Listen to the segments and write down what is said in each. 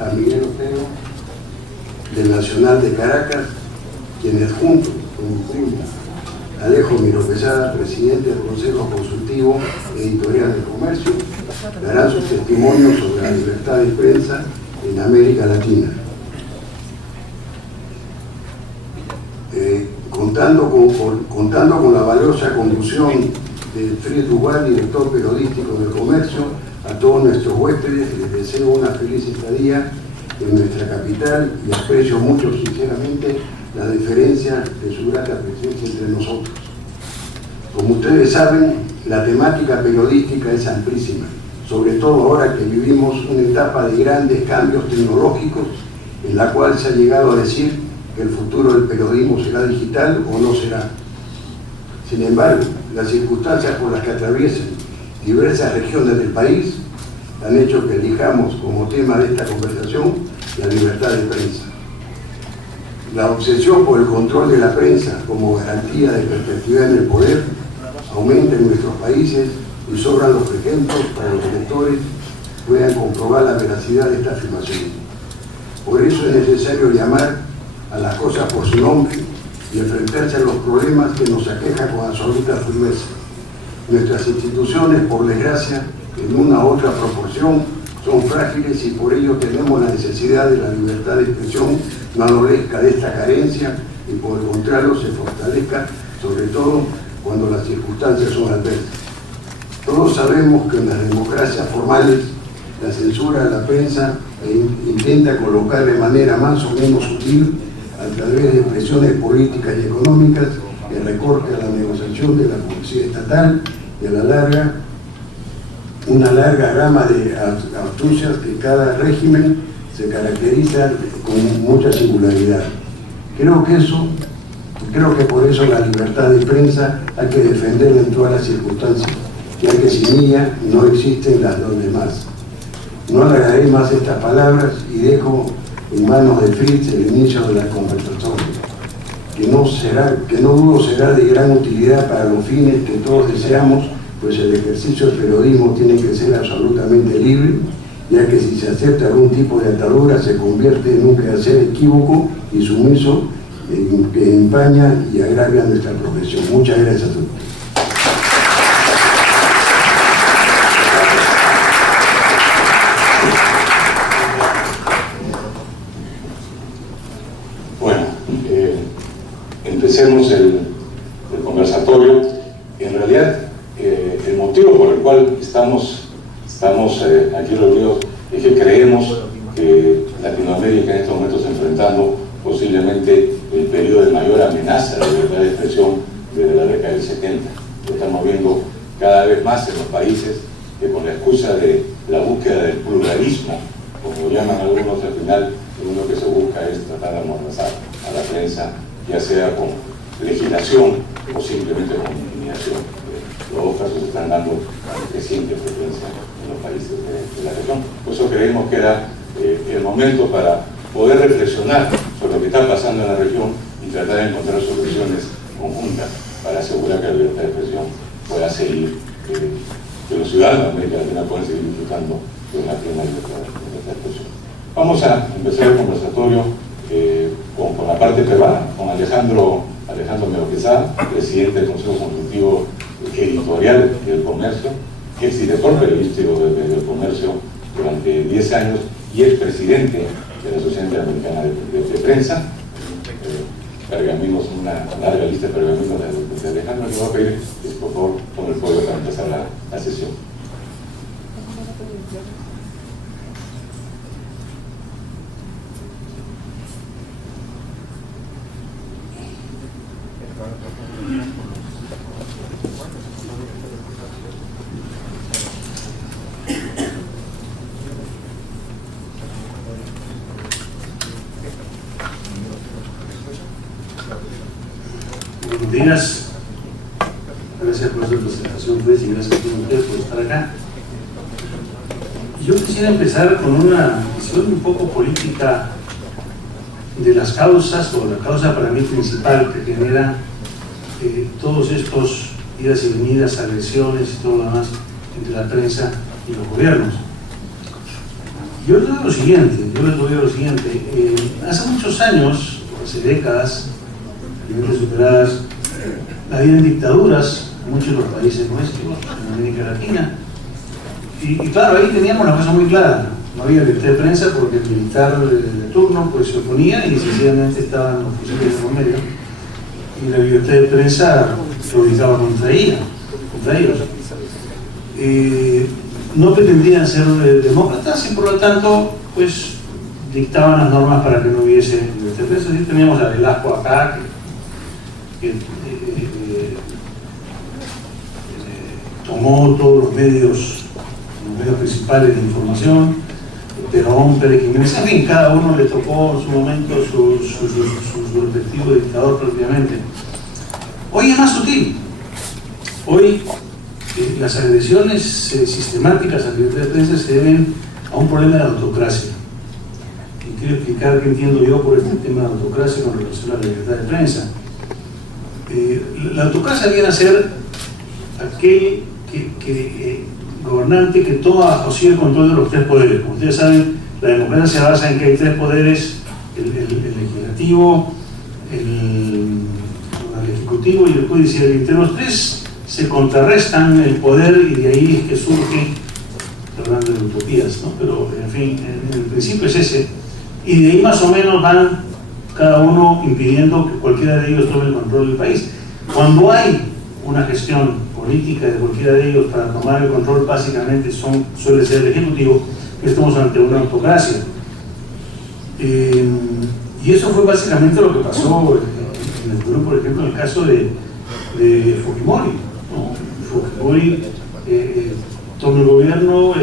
a Miguel Otero, del Nacional de Caracas, quienes juntos con mi primo Alejo Miro Quesada, presidente del Consejo Consultivo Editorial de Comercio, darán sus testimonios sobre la libertad de prensa en América Latina. Contando con la valiosa conducción de Fritz Duval, director periodístico del Comercio, a todos nuestros huéspedes les deseo una feliz estadía en nuestra capital y aprecio mucho sinceramente la deferencia de su grata presencia entre nosotros. Como ustedes saben, la temática periodística es amplísima, sobre todo ahora que vivimos una etapa de grandes cambios tecnológicos en la cual se ha llegado a decir que el futuro del periodismo será digital o no será. Sin embargo, las circunstancias por las que atraviesan diversas regiones del país han hecho que elijamos como tema de esta conversación la libertad de prensa. La obsesión por el control de la prensa como garantía de perpetuidad en el poder aumenta en nuestros países y sobran los ejemplos para los lectores puedan comprobar la veracidad de esta afirmación. Por eso es necesario llamar a las cosas por su nombre y enfrentarse a los problemas que nos aquejan con absoluta firmeza. Nuestras instituciones, por desgracia, en una u otra proporción, son frágiles y por ello tenemos la necesidad de la libertad de expresión no adolezca de esta carencia y por el contrario se fortalezca, sobre todo cuando las circunstancias son adversas. Todos sabemos que en las democracias formales la censura de la prensa intenta colocar de manera más o menos sutil, a través de presiones políticas y económicas, el recorte a la negociación de la publicidad estatal y a la larga, una larga gama de astucias que cada régimen se caracteriza con mucha singularidad. Creo que por eso la libertad de prensa hay que defenderla en todas las circunstancias, ya que sin ella no existen las dos demás. No alargaré más estas palabras y dejo en manos de Fritz el inicio de la conversación, que no dudo será de gran utilidad para los fines que todos deseamos, pues el ejercicio del periodismo tiene que ser absolutamente libre, ya que si se acepta algún tipo de atadura se convierte en un quehacer equívoco y sumiso que empaña y agravia nuestra profesión. Muchas gracias a todos. Bueno, empecemos el conversatorio. En realidad, el motivo por el cual estamos aquí reunidos es que creemos que Latinoamérica en estos momentos está enfrentando posiblemente el periodo de mayor amenaza a la libertad de expresión desde la década del 70. Lo estamos viendo cada vez más en los países que con la excusa de la búsqueda del pluralismo, como lo llaman algunos, al final lo único que se busca es tratar de amordazar a la prensa, ya sea con legislación o simplemente con intimidación. Los dos casos se están dando con creciente frecuencia en los países de la región. Por eso creemos que era el momento para poder reflexionar sobre lo que está pasando en la región y tratar de encontrar soluciones conjuntas para asegurar que la libertad de expresión pueda seguir, que los ciudadanos de América Latina puedan seguir disfrutando de una plena libertad de expresión. Vamos a empezar el conversatorio con la parte peruana, con Alejandro Miro Quesada, presidente del Consejo Consultivo Editorial del Comercio, exdirector periodístico del Comercio durante 10 años y expresidente de la Asociación Interamericana de Prensa. Pergaminos, una larga lista de pergaminos de Alejandro. Le voy a pedir que por favor tome el podio para empezar la sesión. Buenos días, gracias por su presentación, pues, y gracias a todos ustedes por estar acá. Yo quisiera empezar con una visión un poco política de las causas, o la causa para mí principal que genera todos estos idas y venidas, agresiones y todo lo demás entre la prensa y los gobiernos. Yo les digo lo siguiente, hace muchos años, hace décadas, superadas, había dictaduras en muchos de los países nuestros, en América Latina, y claro, ahí teníamos una cosa muy clara: no había libertad de prensa porque el militar de turno pues se oponía y sencillamente estaban los fusiles de por medio, y la libertad de prensa se ubicaba contra ellos. No pretendían ser demócratas y por lo tanto pues dictaban las normas para que no hubiese libertad de prensa. Así teníamos a Velasco acá que tomó todos los medios principales de información, Perón, Pérez Jiménez, en fin, cada uno le tocó en su momento su respectivo dictador propiamente. Hoy es más sutil. Hoy las agresiones sistemáticas a la libertad de prensa se deben a un problema de autocracia. Y quiero explicar qué entiendo yo por este tema de autocracia con relación a la libertad de prensa. La autocracia viene a ser aquel gobernante que toma bajo sí el control de los tres poderes. Como ustedes saben, la democracia se basa en que hay tres poderes: el legislativo, el ejecutivo y el judicial. Entre los tres se contrarrestan el poder y de ahí es que surge, hablando de utopías, ¿no? Pero en fin, el principio es ese, y de ahí más o menos van cada uno impidiendo que cualquiera de ellos tome el control del país. Cuando hay una gestión política de cualquiera de ellos para tomar el control, básicamente suele ser el ejecutivo, que estamos ante una autocracia. Y eso fue básicamente lo que pasó en el Perú, por ejemplo, en el caso de Fujimori, ¿no? Fujimori toma el gobierno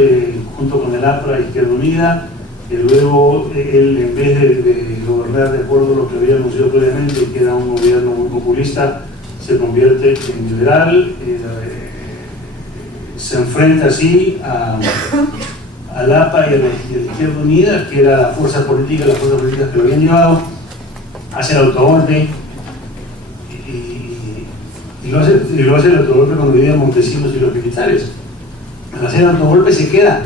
junto con el APRA, Izquierda Unida, y luego él, en vez de gobernar de acuerdo a lo que había anunciado previamente, que era un gobierno muy populista, se convierte en liberal, se enfrenta así al APA y a la Izquierda Unida, que era la fuerza política, las fuerzas políticas que lo habían llevado, hace el autogolpe, y lo hace el autogolpe cuando vivían Montesinos y los militares. Al hacer el autogolpe se queda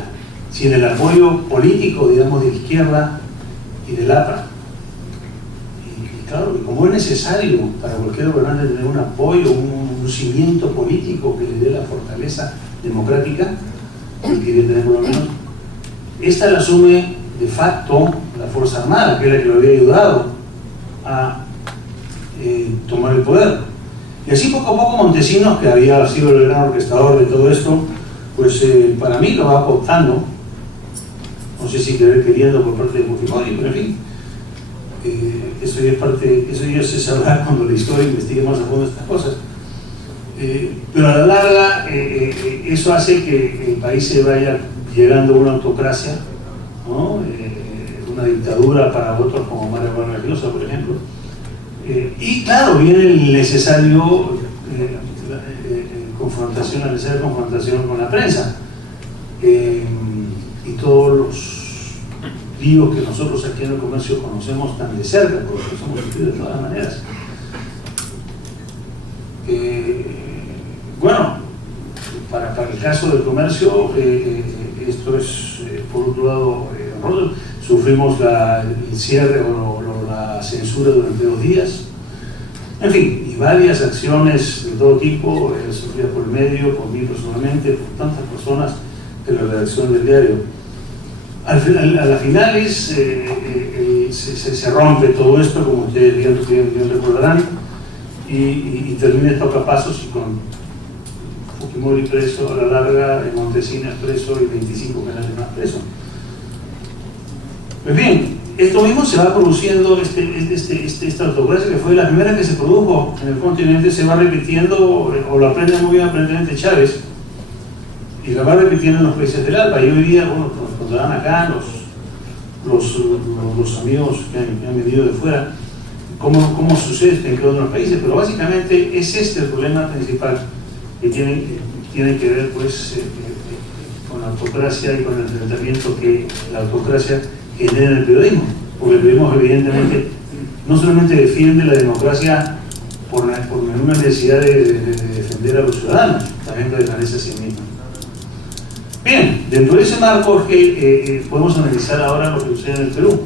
sin el apoyo político, digamos, de la izquierda y del APRA. Y claro, como es necesario para cualquier gobernante tener un apoyo, un cimiento político que le dé la fortaleza democrática, que quería tener por lo menos, esta la asume de facto la Fuerza Armada, que es la que lo había ayudado a tomar el poder. Y así poco a poco Montesinos, que había sido el gran orquestador de todo esto, pues para mí lo va cooptando, no sé si queriendo por parte de Fujimori, pero en fin, eso ya se sabrá cuando la historia investigue más a fondo estas cosas. Pero a la larga eso hace que el país se vaya llegando a una autocracia, ¿no? Una dictadura para otros como Mario Vargas Llosa, por ejemplo. Y claro, viene el necesario confrontación con la prensa, y todos los líos que nosotros aquí en el comercio conocemos tan de cerca, porque los hemos sufrido de todas maneras. Bueno, para el caso del comercio, esto es, por otro lado, sufrimos el cierre o la censura durante 2 días, en fin, y varias acciones de todo tipo, sufridas por el medio, por mí personalmente, por tantas personas de la redacción del diario. A las finales se rompe todo esto, como ustedes bien recordarán, y termina el tocapasos y con Fujimori preso a la larga, Montesinos preso y 25 generales más presos. En fin, esto mismo se va produciendo, esta autocracia, que fue la primera que se produjo en el continente, se va repitiendo, o lo aprende muy bien aparentemente Chávez, y la va repitiendo en los países del ALBA. Y hoy día, bueno, nos contarán acá los amigos que han venido de fuera, cómo sucede en cada uno de los países, pero básicamente es este el problema principal que tiene que ver pues con la autocracia y con el enfrentamiento que la autocracia genera en el periodismo, porque el periodismo evidentemente no solamente defiende la democracia por una necesidad de defender a los ciudadanos, también para defenderse a sí mismo. Bien, dentro de ese marco podemos analizar ahora lo que sucede en el Perú.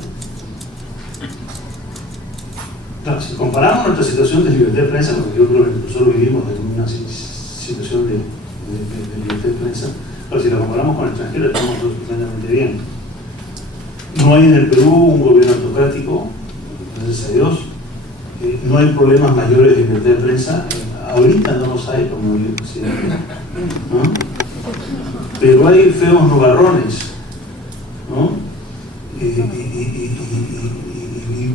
Claro, si comparamos nuestra situación de libertad de prensa, porque yo creo que nosotros vivimos en una situación de libertad de prensa, pero si la comparamos con el extranjero, estamos perfectamente bien. No hay en el Perú un gobierno autocrático, gracias a Dios. No hay problemas mayores de libertad de prensa. Ahorita no los hay, como el presidente, ¿no? Pero hay feos nubarrones, ¿no? Y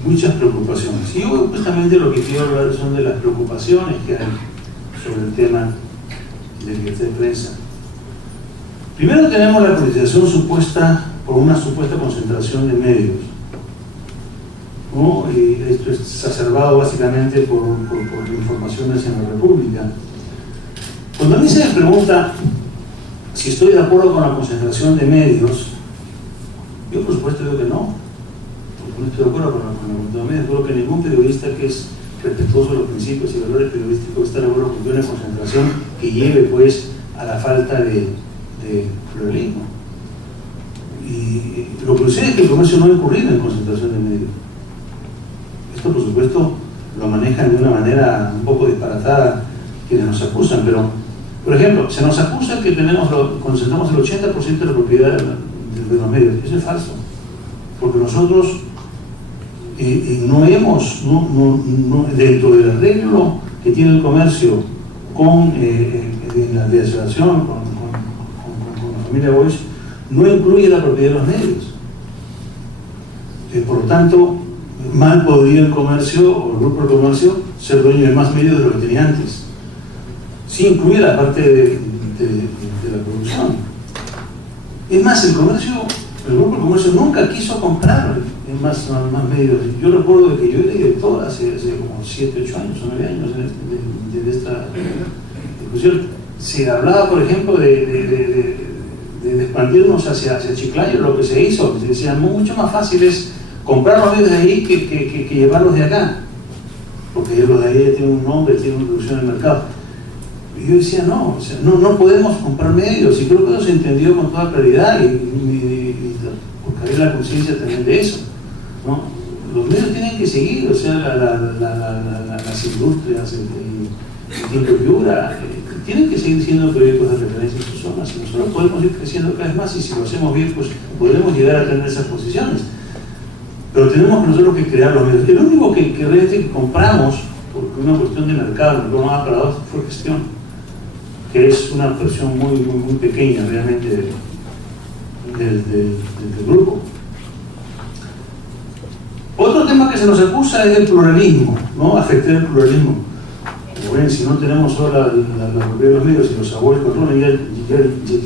muchas preocupaciones. Y yo justamente lo que quiero hablar son de las preocupaciones que hay sobre el tema de libertad de prensa. Primero tenemos la politización supuesta por una supuesta concentración de medios, ¿no? Y esto es exacerbado básicamente por informaciones en la República. Cuando a mí se me pregunta si estoy de acuerdo con la concentración de medios, yo por supuesto digo que no, porque no estoy de acuerdo con la concentración de medios. Creo que ningún periodista que es respetuoso de los principios y valores periodísticos está de acuerdo con una concentración que lleve pues a la falta de pluralismo. Y lo que sucede es que el comercio no ha incurrido en concentración de medios. Esto por supuesto lo manejan de una manera un poco disparatada quienes nos acusan, pero por ejemplo, se nos acusa que concentramos el 80% de la propiedad de los medios. Eso es falso, porque nosotros no hemos, dentro del arreglo que tiene el comercio con la asociación, con la familia Bosch, no incluye la propiedad de los medios. Por lo tanto, mal podría el comercio o el grupo de comercio ser dueño de más medios de lo que tenía antes. Sí incluye la parte de la producción. Es más, el grupo de comercio nunca quiso comprar más medios. Yo recuerdo que yo era director hace como 7, 8 años o 9 años de esta discusión. Se hablaba, por ejemplo, de expandirnos hacia Chiclayo. Lo que se hizo, se decía, mucho más fácil es comprar los medios de ahí que llevarlos de acá, porque los de ahí tienen un nombre, tienen una producción en el mercado. Y yo decía, no podemos comprar medios, y creo que eso se entendió con toda claridad, porque hay la conciencia también de eso, ¿no? Los medios tienen que seguir, o sea, las industrias, el tiempo de Yura, tienen que seguir siendo periódicos de referencia en sus zonas, y nosotros podemos ir creciendo cada vez más, y si lo hacemos bien, pues podremos llegar a tener esas posiciones. Pero tenemos nosotros que crear los medios. El único que realmente compramos, porque una cuestión de mercado, no más para dos, fue gestión, que es una versión muy pequeña realmente del grupo. Otro tema que se nos acusa es el pluralismo, ¿no? Afectar el pluralismo. Como ven, si no tenemos ahora la propiedad de los medios y los abuelos controlan, ya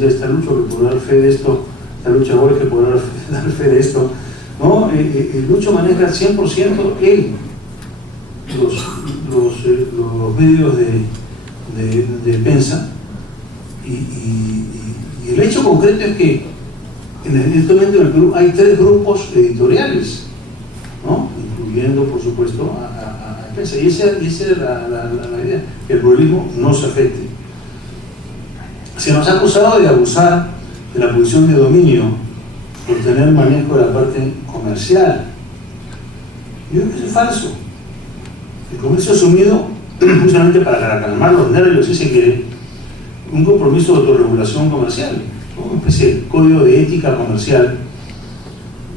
está Lucho que podrá dar fe de esto, está Lucho Abuelo que podrá dar fe de esto, ¿no? Lucho maneja 100% él los medios de prensa, y el hecho concreto es que en este momento en el Perú hay 3 grupos editoriales, ¿no? Incluyendo por supuesto a prensa, y esa es la idea, que el pluralismo no se afecte. Se nos ha acusado de abusar de la posición de dominio por tener manejo de la parte comercial. Yo creo que eso es falso. El comercio ha asumido, justamente para calmar los nervios, ese que un compromiso de autorregulación comercial, ¿no? Una especie de código de ética comercial,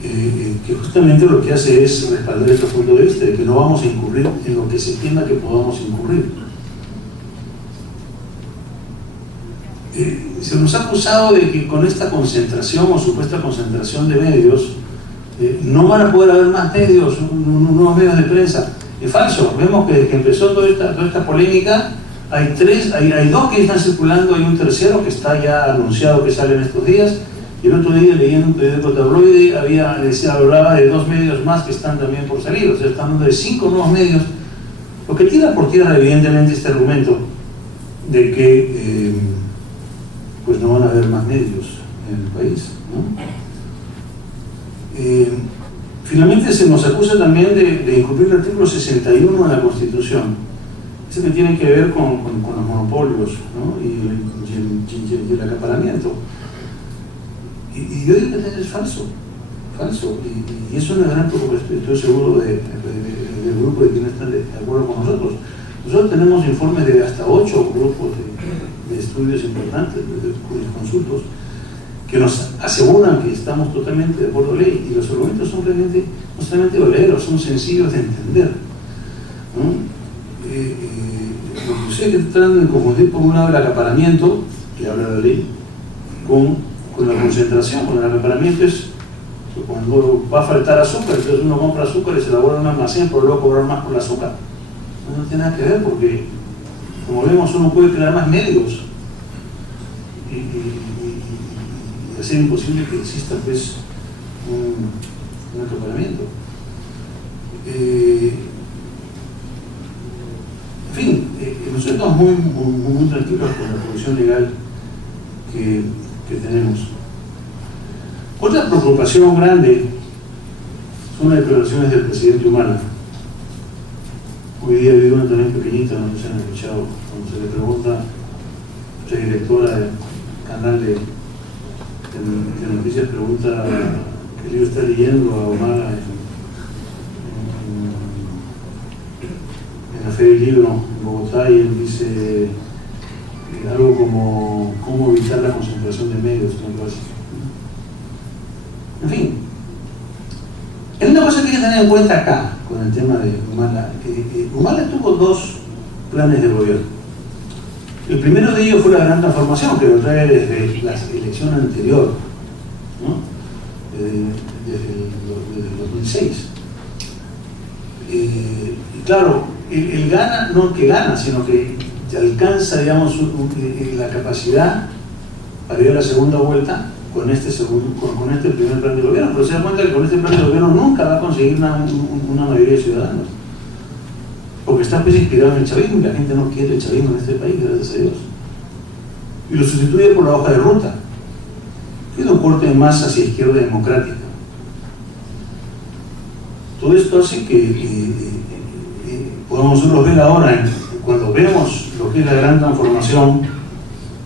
que justamente lo que hace es respaldar este punto de vista, de que no vamos a incurrir en lo que se entienda que podamos incurrir. Se nos ha acusado de que con esta concentración o supuesta concentración de medios no van a poder haber más medios, nuevos medios de prensa. Es falso. Vemos que desde que empezó toda esta polémica hay 2 que están circulando, hay un tercero que está ya anunciado que sale en estos días, y el otro día leyendo un periódico tabloide hablaba de 2 medios más que están también por salir, o sea, están hablando de 5 nuevos medios, lo que tira por tierra evidentemente este argumento de que pues no van a haber más medios en el país, ¿no? Finalmente se nos acusa también de incumplir el artículo 61 de la Constitución, ese que tiene que ver con los monopolios, ¿no? y el acaparamiento. Y yo digo que es falso, y es una gran preocupación, estoy seguro del grupo de quienes están de acuerdo con nosotros. Nosotros tenemos informes de hasta 8 grupos de estudios importantes, de consultos, que nos aseguran que estamos totalmente de acuerdo a la ley, y los argumentos son realmente, no solamente valeros, son sencillos de entender, ¿no? Lo que ustedes tratan de confundir por un lado el acaparamiento, que habla la ley, con la concentración. Con el acaparamiento es que cuando va a faltar azúcar, entonces uno compra azúcar y se la guarda en un almacén, pero luego cobrar más por el azúcar. No tiene nada que ver, porque como vemos uno puede crear más medios y hacer imposible que exista pues un acaparamiento. En fin, nosotros estamos muy tranquilos con la posición legal que tenemos. Otra preocupación grande son las declaraciones del presidente Humala. Hoy día vi una también pequeñita, no sé si han escuchado, cuando se le pregunta, la directora del canal de noticias pregunta qué libro está leyendo a Humala en la Feria del Libro en Bogotá, y él dice algo como cómo evitar la concentración de medios, algo así. En fin, hay una cosa que hay que tener en cuenta acá con el tema de Humala. Humala tuvo 2 planes de gobierno. El primero de ellos fue la gran transformación, que lo trae desde la elección anterior, ¿no? Desde el 2006. Y claro, él gana, no que gana, sino que alcanza, digamos, la capacidad para ir a la segunda vuelta con este primer plan de gobierno. Pero se da cuenta que con este plan de gobierno nunca va a conseguir una mayoría de ciudadanos, porque está pues inspirado en el chavismo, y la gente no quiere el chavismo en este país, gracias a Dios, y lo sustituye por la hoja de ruta, que es un corte más hacia izquierda democrática. Todo esto hace que podamos nosotros ver ahora, cuando vemos lo que es la gran transformación.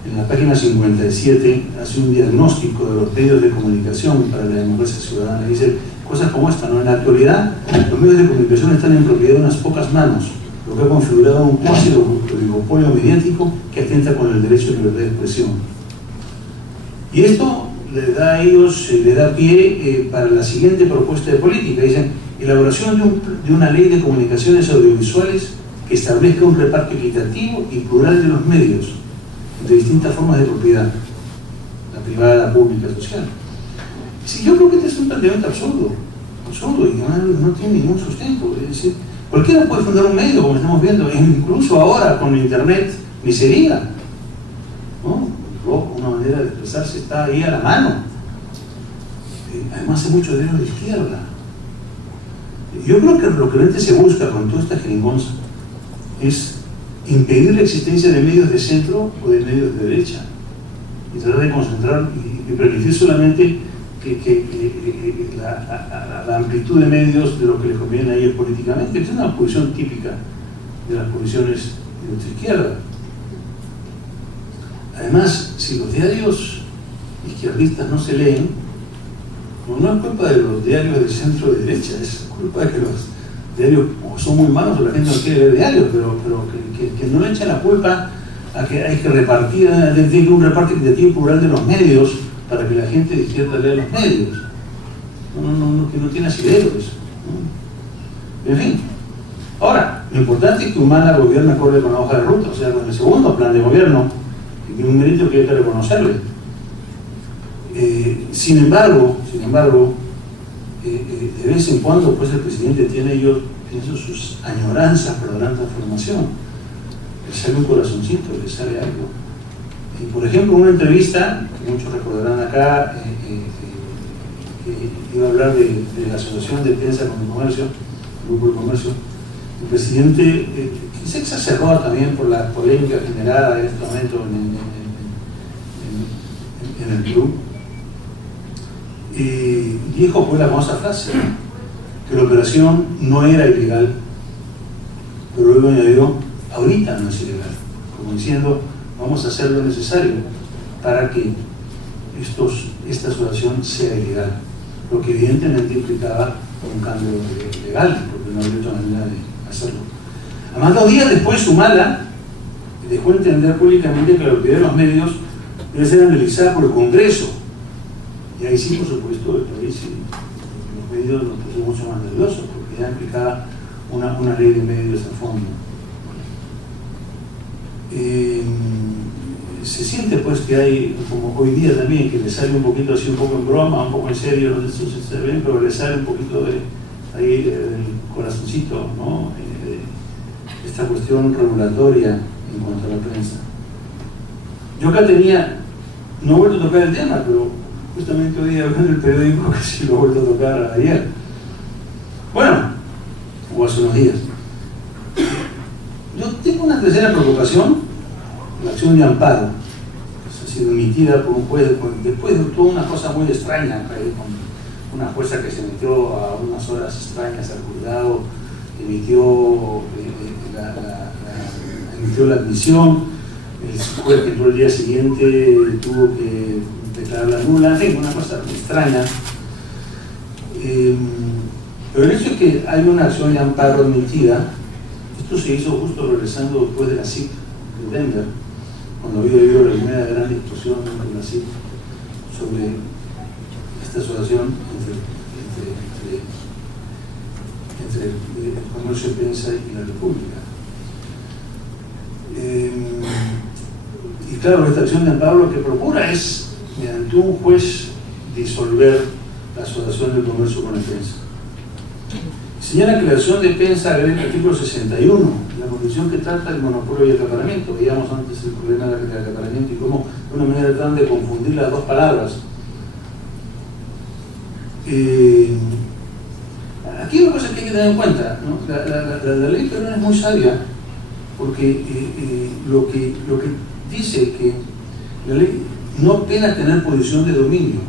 En la página 57 hace un diagnóstico de los medios de comunicación para la democracia ciudadana. Dice cosas como esta, ¿no? En la actualidad, los medios de comunicación están en propiedad de unas pocas manos, lo que ha configurado un cuasi oligopolio mediático que atenta con el derecho de libertad de expresión. Y esto le da a ellos, le da pie para la siguiente propuesta de política. Dicen, elaboración de una ley de comunicaciones audiovisuales que establezca un reparto equitativo y plural de los medios, de distintas formas de propiedad, la privada, la pública, social. Sí, yo creo que este es un planteamiento absurdo, y no tiene ningún sustento. Es decir, cualquiera puede fundar un medio, como estamos viendo, incluso ahora con internet, ni se diga, ¿no? Una manera de expresarse está ahí a la mano. Además hay mucho dinero de izquierda. Yo creo que lo que realmente se busca con toda esta jeringonza es impedir la existencia de medios de centro o de medios de derecha, y tratar de concentrar y permitir solamente la amplitud de medios de lo que les conviene a ellos políticamente, que es una posición típica de las posiciones de nuestra izquierda. Además, si los diarios izquierdistas no se leen, no es culpa de los diarios del centro de derecha, es culpa de que los diarios son muy malos o la gente no quiere leer diarios, pero que no le echen la culpa a que hay que repartir, un reparto equitativo plural de los medios para que la gente de izquierda lea los medios. Que no tiene asideros, ¿no? En fin. Ahora, lo importante es que Humala gobierna acorde con la hoja de ruta, o sea, con el segundo plan de gobierno, que tiene un mérito que hay que reconocerle. Sin embargo, de vez en cuando pues el presidente tiene, yo pienso, sus añoranzas por la gran transformación. Le sale un corazoncito, le sale algo. Por ejemplo, una entrevista que muchos recordarán acá, que iba a hablar de la asociación de prensa con el comercio, el grupo de comercio. El presidente se exacerbó también por la polémica generada en este momento en el club. Y dijo pues la famosa frase, que la operación no era ilegal, pero luego añadió, ahorita no es ilegal, como diciendo, vamos a hacer lo necesario para que esta asociación sea ilegal, lo que evidentemente implicaba un cambio legal, porque no había otra manera de hacerlo. Además, 2 días después, Humala dejó entender públicamente que la propiedad de los medios debe ser analizada por el Congreso. Y ahí sí, por supuesto, el país y los medios nos puso mucho más nerviosos, porque ya implicaba una ley de medios a fondo. Se siente pues que hay, como hoy día también, que le sale un poquito así, un poco en broma, un poco en serio, no sé si se ven, pero le sale un poquito de ahí el corazoncito, ¿no? Esta cuestión regulatoria en cuanto a la prensa. Yo acá tenía, no he vuelto a tocar el tema, pero justamente hoy día en el periódico que sí lo he vuelto a tocar ayer. Bueno, o hace unos días. Yo tengo una tercera preocupación, la acción de amparo, que ha sido emitida por un juez, después de toda una cosa muy extraña, con una jueza que se metió a unas horas extrañas al juzgado, emitió la admisión, el juez que entró el día siguiente tuvo que declararla nula, en fin, una cosa muy extraña. Pero el hecho es que hay una acción de amparo admitida. Esto se hizo justo regresando después de la CIP de Denver, cuando había habido la primera gran discusión en la CIP sobre esta asociación entre el comercio de prensa y la República. Y claro, esta acción de amparo lo que procura es, mediante un juez, disolver la asociación del comercio con la prensa. Señala que la acción de prensa agrega el artículo 61, la condición que trata el monopolio y el acaparamiento. Veíamos antes el problema del acaparamiento y cómo de una manera tratan de confundir las dos palabras. Aquí hay una cosa que hay que tener en cuenta, ¿no? La ley peruana es muy sabia, porque lo que dice que la ley no pena tener posición de dominio,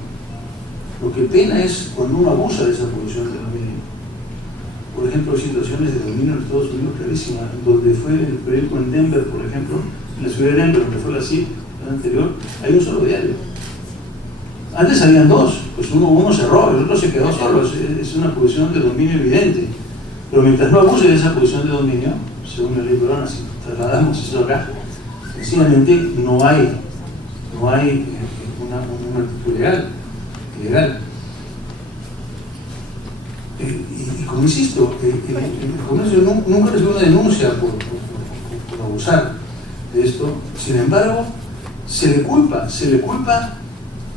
lo que pena es cuando uno abusa de esa posición de dominio. Por ejemplo, situaciones de dominio en Estados Unidos clarísimas, donde fue el periódico en Denver, por ejemplo, en la ciudad de Denver, donde fue la CIP, el anterior, hay un solo diario. Antes habían 2, pues uno cerró, el otro se quedó solo, es una posición de dominio evidente. Pero mientras no abuse de esa posición de dominio, según la ley peruana, si trasladamos eso acá, sencillamente no hay una actitud legal. Y como insisto, el comercio nunca recibió una denuncia por abusar de esto. Sin embargo, se le culpa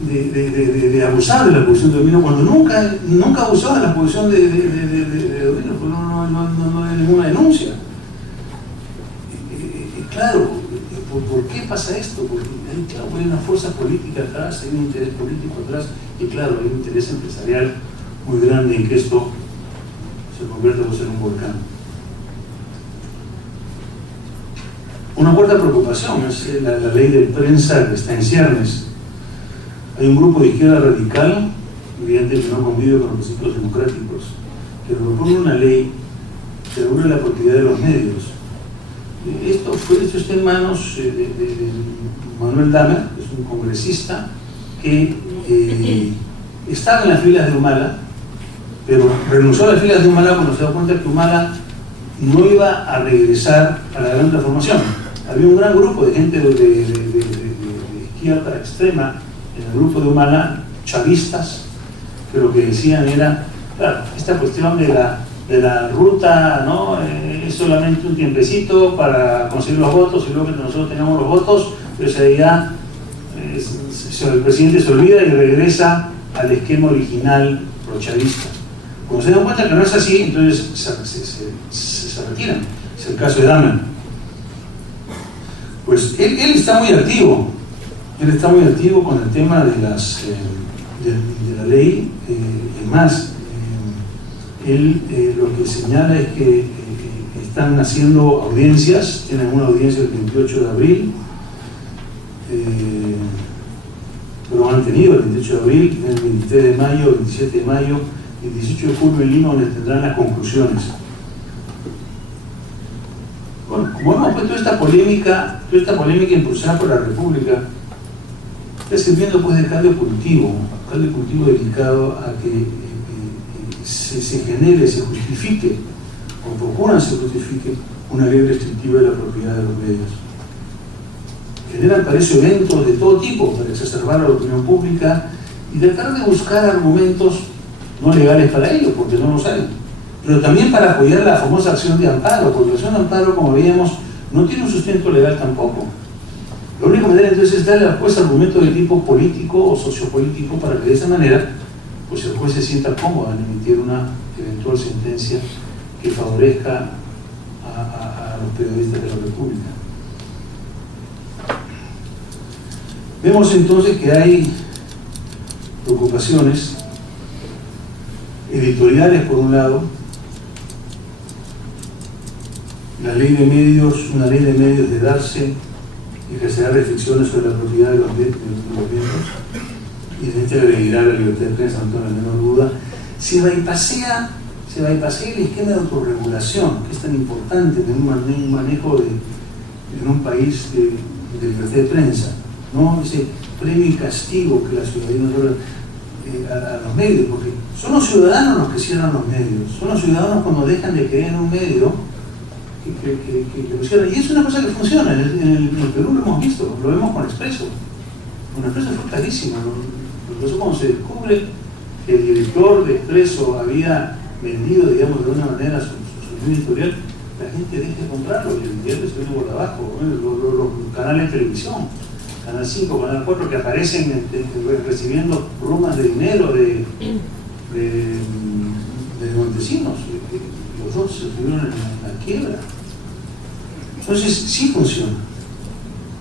de abusar de la posición de dominio cuando nunca abusó de la posición de dominio, porque no hay ninguna denuncia. Claro, ¿por qué pasa esto? Porque hay una fuerza política atrás, hay un interés político atrás, y claro, hay un interés empresarial muy grande en que esto se convierta en un volcán. Una cuarta preocupación es la ley de prensa que está en ciernes. Hay un grupo de izquierda radical, evidente que no convive con los principios democráticos, que propone una ley que regule la propiedad de los medios. Esto está en manos de Manuel Damer, que es un congresista que estaba en las filas de Humala, pero renunció a las filas de Humala cuando se dio cuenta que Humala no iba a regresar a la gran transformación. Había un gran grupo de gente de izquierda extrema en el grupo de Humala, chavistas, que lo que decían era, claro, esta cuestión de la ruta, ¿no? Es solamente un tiempecito para conseguir los votos y luego que nosotros tengamos los votos, pues ahí ya el presidente se olvida y regresa al esquema original pro-chavista. Cuando se dan cuenta que no es así, entonces se retiran. Es el caso de Damer. Pues él está muy activo. Él está muy activo con el tema de la ley. Más, él lo que señala es que están haciendo audiencias, tienen una audiencia el 28 de abril, pero han tenido el 28 de abril, el 23 de mayo, el 27 de mayo y el 18 de julio en Lima, donde tendrán las conclusiones. Bueno, como hemos puesto esta polémica impulsada por la República, está sirviendo pues de caldo de cultivo dedicado a que se genere, se justifique, o procuran se justifique, una ley restrictiva de la propiedad de los medios. Generan para eso eventos de todo tipo, para exacerbar la opinión pública y tratar de buscar argumentos no legales para ello, porque no los hay. Pero también para apoyar la famosa acción de amparo, porque la acción de amparo, como veíamos, no tiene un sustento legal tampoco. La única manera entonces es darle pues argumentos de tipo político o sociopolítico para que de esa manera pues el juez se sienta cómodo en emitir una eventual sentencia que favorezca a los periodistas de la República. Vemos entonces que hay preocupaciones editoriales por un lado, la ley de medios, una ley de medios de darse y ejercerá restricciones sobre la propiedad de los bienes y de este agredirá la libertad de prensa, no tengo la menor duda. Se bypassea el esquema de autorregulación, que es tan importante en un manejo en un país de libertad de prensa, ¿no? Ese premio y castigo que la ciudadanía a los medios, porque son los ciudadanos los que cierran los medios, son los ciudadanos cuando dejan de creer en un medio que lo cierran. Y es una cosa que funciona, en el Perú lo hemos visto, lo vemos con Expreso. Con Expreso fue clarísimo, lo cuando se descubre que el director de Expreso había vendido, digamos, de alguna manera su línea editorial, la gente deja de comprarlo y el diario se viene por abajo, los canales de televisión, Canal 5, Canal 4, que aparecen recibiendo plumas de dinero de Montesinos, los dos se estuvieron en la quiebra. Entonces sí funciona,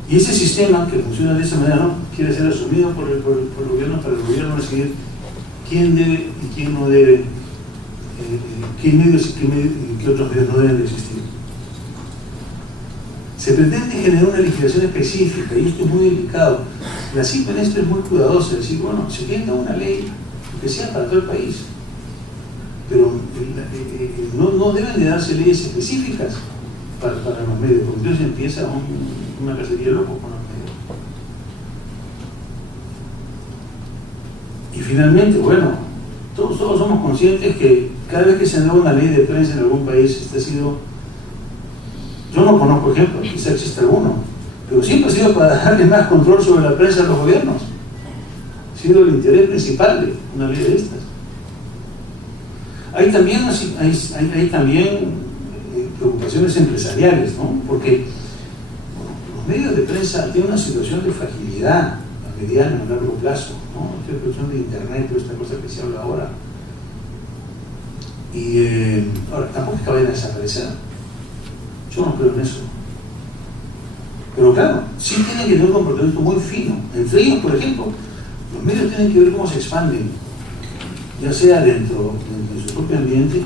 y ese sistema que funciona de esa manera no quiere ser asumido por el gobierno, para el gobierno decidir quién debe y quién no debe, qué medios y qué otros medios no deben de existir. Se pretende generar una legislación específica, y esto es muy delicado. La CIP en esto es muy cuidadosa, es decir, bueno, se tenga una ley que sea para todo el país, pero no deben de darse leyes específicas para los medios, porque entonces empieza una cacería de locos con los medios. Y finalmente, bueno, todos somos conscientes que cada vez que se da una ley de prensa en algún país, este ha sido, yo no conozco ejemplos, quizá existe alguno, pero siempre ha sido para darle más control sobre la prensa a los gobiernos. Ha sido el interés principal de una ley de estas. Hay también preocupaciones empresariales, ¿no? Porque los medios de prensa tienen una situación de fragilidad a mediano y a largo plazo, ¿no? Esta cuestión de internet, toda esta cosa que se habla ahora. Y ahora, tampoco es que vayan a desaparecer. Yo no creo en eso. Pero claro, sí tienen que tener un comportamiento muy fino. Entre ellos, por ejemplo, los medios tienen que ver cómo se expanden, ya sea dentro de su propio ambiente,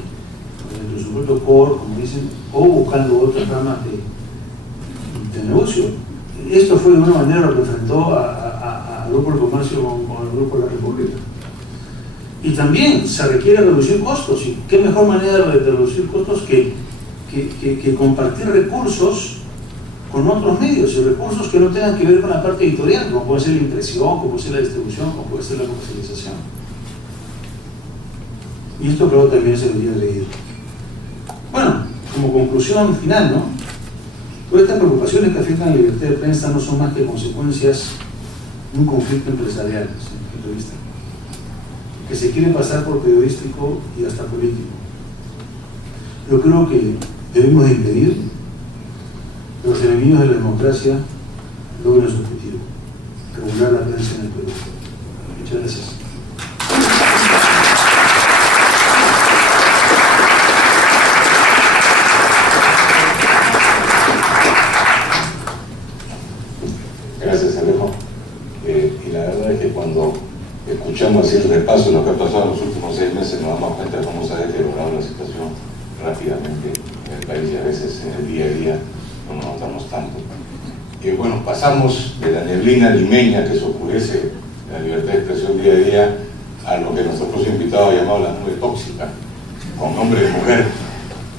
dentro de su propio core, como dicen, o buscando otras ramas de negocio. Esto fue de una manera lo que enfrentó al Grupo de Comercio con el Grupo de la República. Y también se requiere reducir costos, y qué mejor manera de reducir costos que compartir recursos con otros medios, y recursos que no tengan que ver con la parte editorial, como puede ser la impresión, como puede ser la distribución, como puede ser la comercialización. Y esto creo que también se debería leer. Bueno, como conclusión final, ¿no? Todas estas preocupaciones que afectan a la libertad de prensa no son más que consecuencias de un conflicto empresarial, desde mi punto de vista, que se quiere pasar por periodístico y hasta político. Yo creo que debemos de impedir que los enemigos de la democracia logren su objetivo, regular la prensa en el Perú. Muchas gracias. Gracias, Alejo. Y la verdad es que cuando escuchamos así el repaso de lo que ha pasado en los últimos 6 meses, nos damos cuenta de cómo se ha deteriorado la situación rápidamente en el país, y a veces en el día a día no nos notamos tanto. Bueno, pasamos de la neblina limeña que se oscurece la libertad de expresión día a día a lo que nuestro próximo invitado ha llamado la nube tóxica, con nombre de mujer,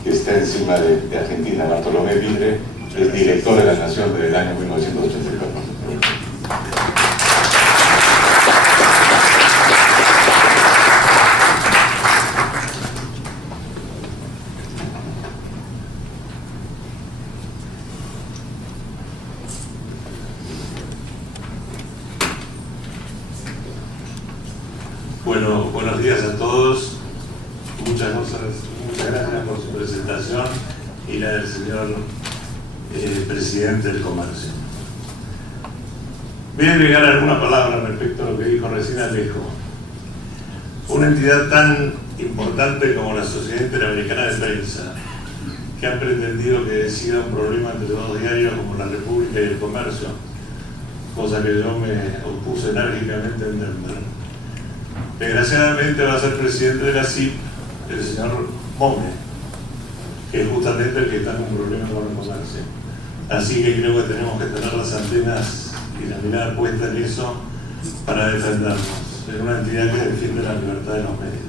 que está encima de Argentina. Bartolomé Vidre, el director de La Nación desde el año 1984. Muchas gracias por su presentación y la del señor presidente del Comercio. Voy a agregar alguna palabra respecto a lo que dijo recién Alejo. Una entidad tan importante como la Sociedad Interamericana de Prensa, que han pretendido que decida un problema entre dos diarios como La República y El Comercio, cosa que yo me opuse enérgicamente en Denver. Desgraciadamente va a ser presidente de la CIP el señor Mome, que es justamente el que está en un problema con El Comercio. Así que creo que tenemos que tener las antenas y la mirada puesta en eso para defendernos. Es una entidad que defiende la libertad de los medios.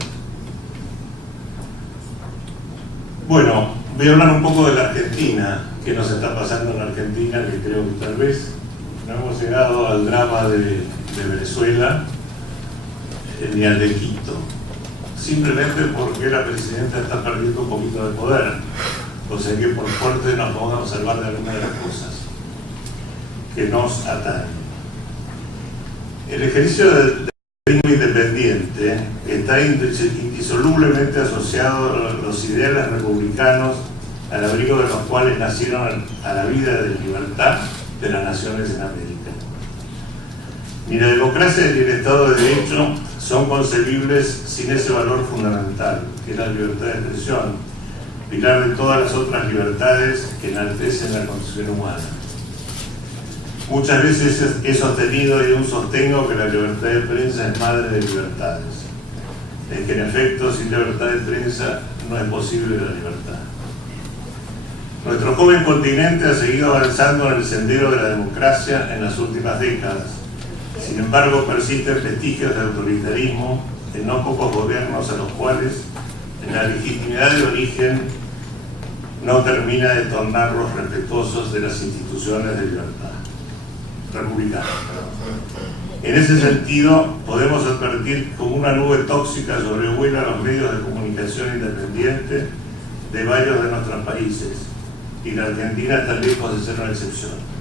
Bueno, voy a hablar un poco de la Argentina, qué nos está pasando en la Argentina, que creo que tal vez no hemos llegado al drama de Venezuela ni al de Quito, simplemente porque la presidenta está perdiendo un poquito de poder, o sea que por suerte nos podemos salvar de algunas de las cosas que nos atañen. El ejercicio del periodismo independiente está indisolublemente asociado a los ideales republicanos, al abrigo de los cuales nacieron a la vida de libertad de las naciones en América. Ni la democracia ni el Estado de Derecho son concebibles sin ese valor fundamental, que es la libertad de expresión, pilar de todas las otras libertades que enaltecen la condición humana. Muchas veces he sostenido y aún sostengo que la libertad de prensa es madre de libertades. Es que en efecto, sin libertad de prensa no es posible la libertad. Nuestro joven continente ha seguido avanzando en el sendero de la democracia en las últimas décadas. Sin embargo, persisten vestigios de autoritarismo en no pocos gobiernos a los cuales, en la legitimidad de origen, no termina de tornarlos respetuosos de las instituciones de libertad republicana. En ese sentido, podemos advertir como una nube tóxica sobrevuela los medios de comunicación independientes de varios de nuestros países, y la Argentina está lejos de ser una excepción.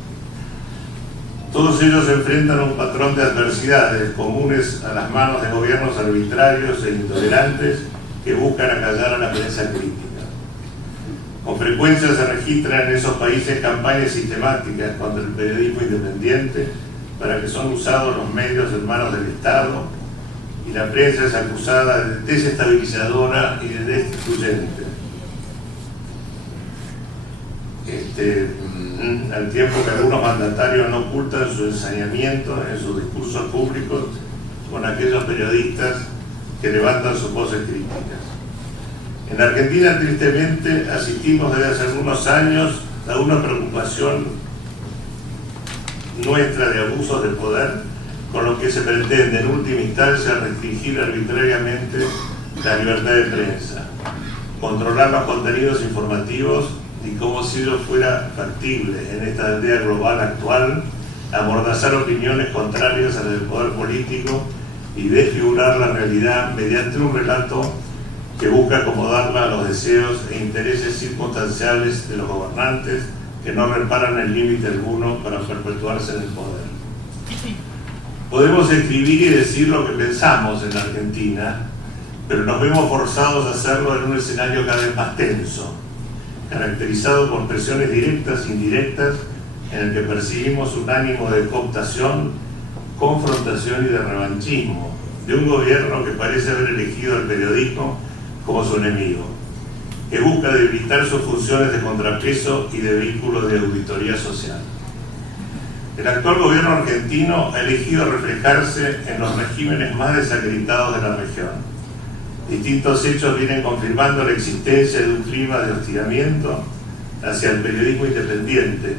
Todos ellos enfrentan un patrón de adversidades comunes a las manos de gobiernos arbitrarios e intolerantes que buscan acallar a la prensa crítica. Con frecuencia se registran en esos países campañas sistemáticas contra el periodismo independiente para que son usados los medios en manos del Estado, y la prensa es acusada de desestabilizadora y de destituyente. Al tiempo que algunos mandatarios no ocultan su ensañamiento en sus discursos públicos con aquellos periodistas que levantan sus voces críticas. En la Argentina, tristemente, asistimos desde hace algunos años a una preocupación nuestra de abusos de poder, con lo que se pretende en última instancia restringir arbitrariamente la libertad de prensa, controlar los contenidos informativos y, como si ello fuera factible en esta aldea global actual, amordazar opiniones contrarias a las del poder político y desfigurar la realidad mediante un relato que busca acomodarla a los deseos e intereses circunstanciales de los gobernantes, que no reparan en límite alguno para perpetuarse en el poder. Podemos escribir y decir lo que pensamos en la Argentina, pero nos vemos forzados a hacerlo en un escenario cada vez más tenso, caracterizado por presiones directas e indirectas, en el que percibimos un ánimo de cooptación, confrontación y de revanchismo de un gobierno que parece haber elegido el periodismo como su enemigo, que busca debilitar sus funciones de contrapeso y de vínculo de auditoría social. El actual gobierno argentino ha elegido reflejarse en los regímenes más desacreditados de la región. Distintos hechos vienen confirmando la existencia de un clima de hostigamiento hacia el periodismo independiente,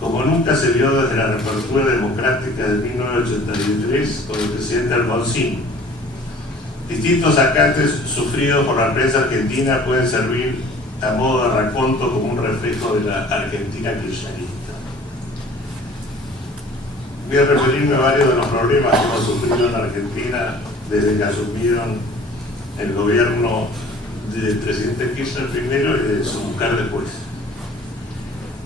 como nunca se vio desde la reapertura democrática de 1983 con el presidente Alfonsín. Distintos ataques sufridos por la prensa argentina pueden servir a modo de raconto como un reflejo de la Argentina kirchnerista. Voy a referirme a varios de los problemas que hemos sufrido en la Argentina desde que asumieron el gobierno del presidente Kirchner primero y de su mujer después.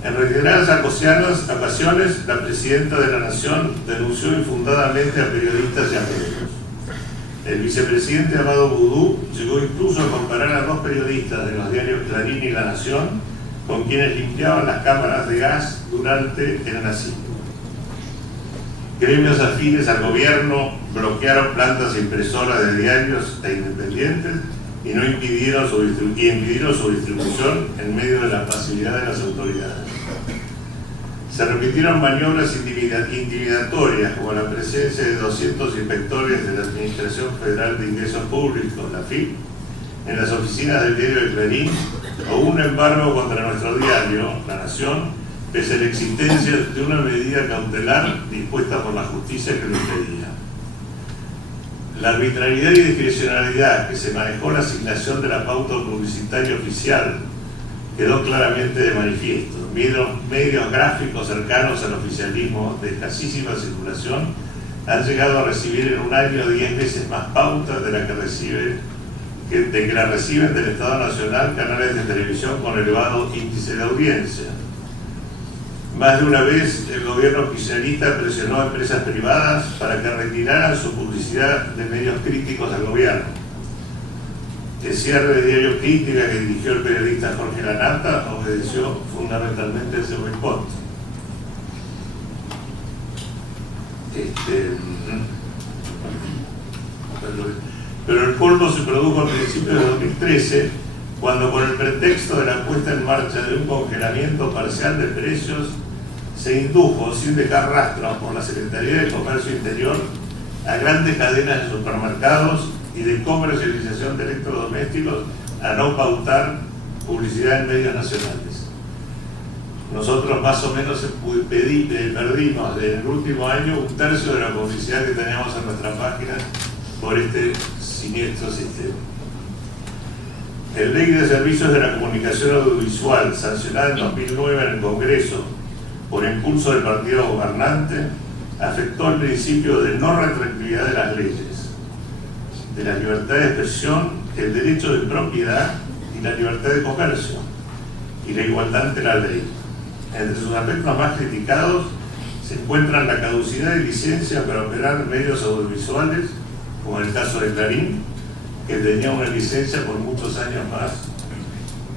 En reiteradas ocasiones, la presidenta de la Nación denunció infundadamente a periodistas y a medios. El vicepresidente Amado Boudou llegó incluso a comparar a dos periodistas de los diarios Clarín y La Nación con quienes limpiaban las cámaras de gas durante el nazismo. Gremios afines al gobierno bloquearon plantas impresoras de diarios e independientes y impidieron su distribución en medio de la pasividad de las autoridades. Se repitieron maniobras intimidatorias, como la presencia de 200 inspectores de la Administración Federal de Ingresos Públicos, la AFIP, en las oficinas del diario de Clarín, o un embargo contra nuestro diario, La Nación, pese a la existencia de una medida cautelar dispuesta por la justicia que lo impedía. La arbitrariedad y discrecionalidad que se manejó la asignación de la pauta publicitaria oficial quedó claramente de manifiesto. Medios gráficos cercanos al oficialismo de escasísima circulación han llegado a recibir en un año 10 veces más pautas de la que la reciben del Estado Nacional canales de televisión con elevado índice de audiencia. Más de una vez el gobierno kirchnerista presionó a empresas privadas para que retiraran su publicidad de medios críticos al gobierno. El cierre de Diario Crítica que dirigió el periodista Jorge Lanata obedeció fundamentalmente ese boicot. Pero el colmo se produjo a principios de 2013, cuando con el pretexto de la puesta en marcha de un congelamiento parcial de precios, se indujo, sin dejar rastros por la Secretaría de Comercio Interior, a grandes cadenas de supermercados y de comercialización de electrodomésticos a no pautar publicidad en medios nacionales. Nosotros más o menos perdimos en el último año 1/3 de la publicidad que teníamos en nuestra página por este siniestro sistema. El Ley de Servicios de la Comunicación Audiovisual, sancionada en 2009 en el Congreso por impulso del partido gobernante, afectó el principio de no retroactividad de las leyes, de la libertad de expresión, el derecho de propiedad y la libertad de comercio, y la igualdad ante la ley. Entre sus aspectos más criticados se encuentran la caducidad de licencia para operar medios audiovisuales, como en el caso de Clarín, que tenía una licencia por muchos años más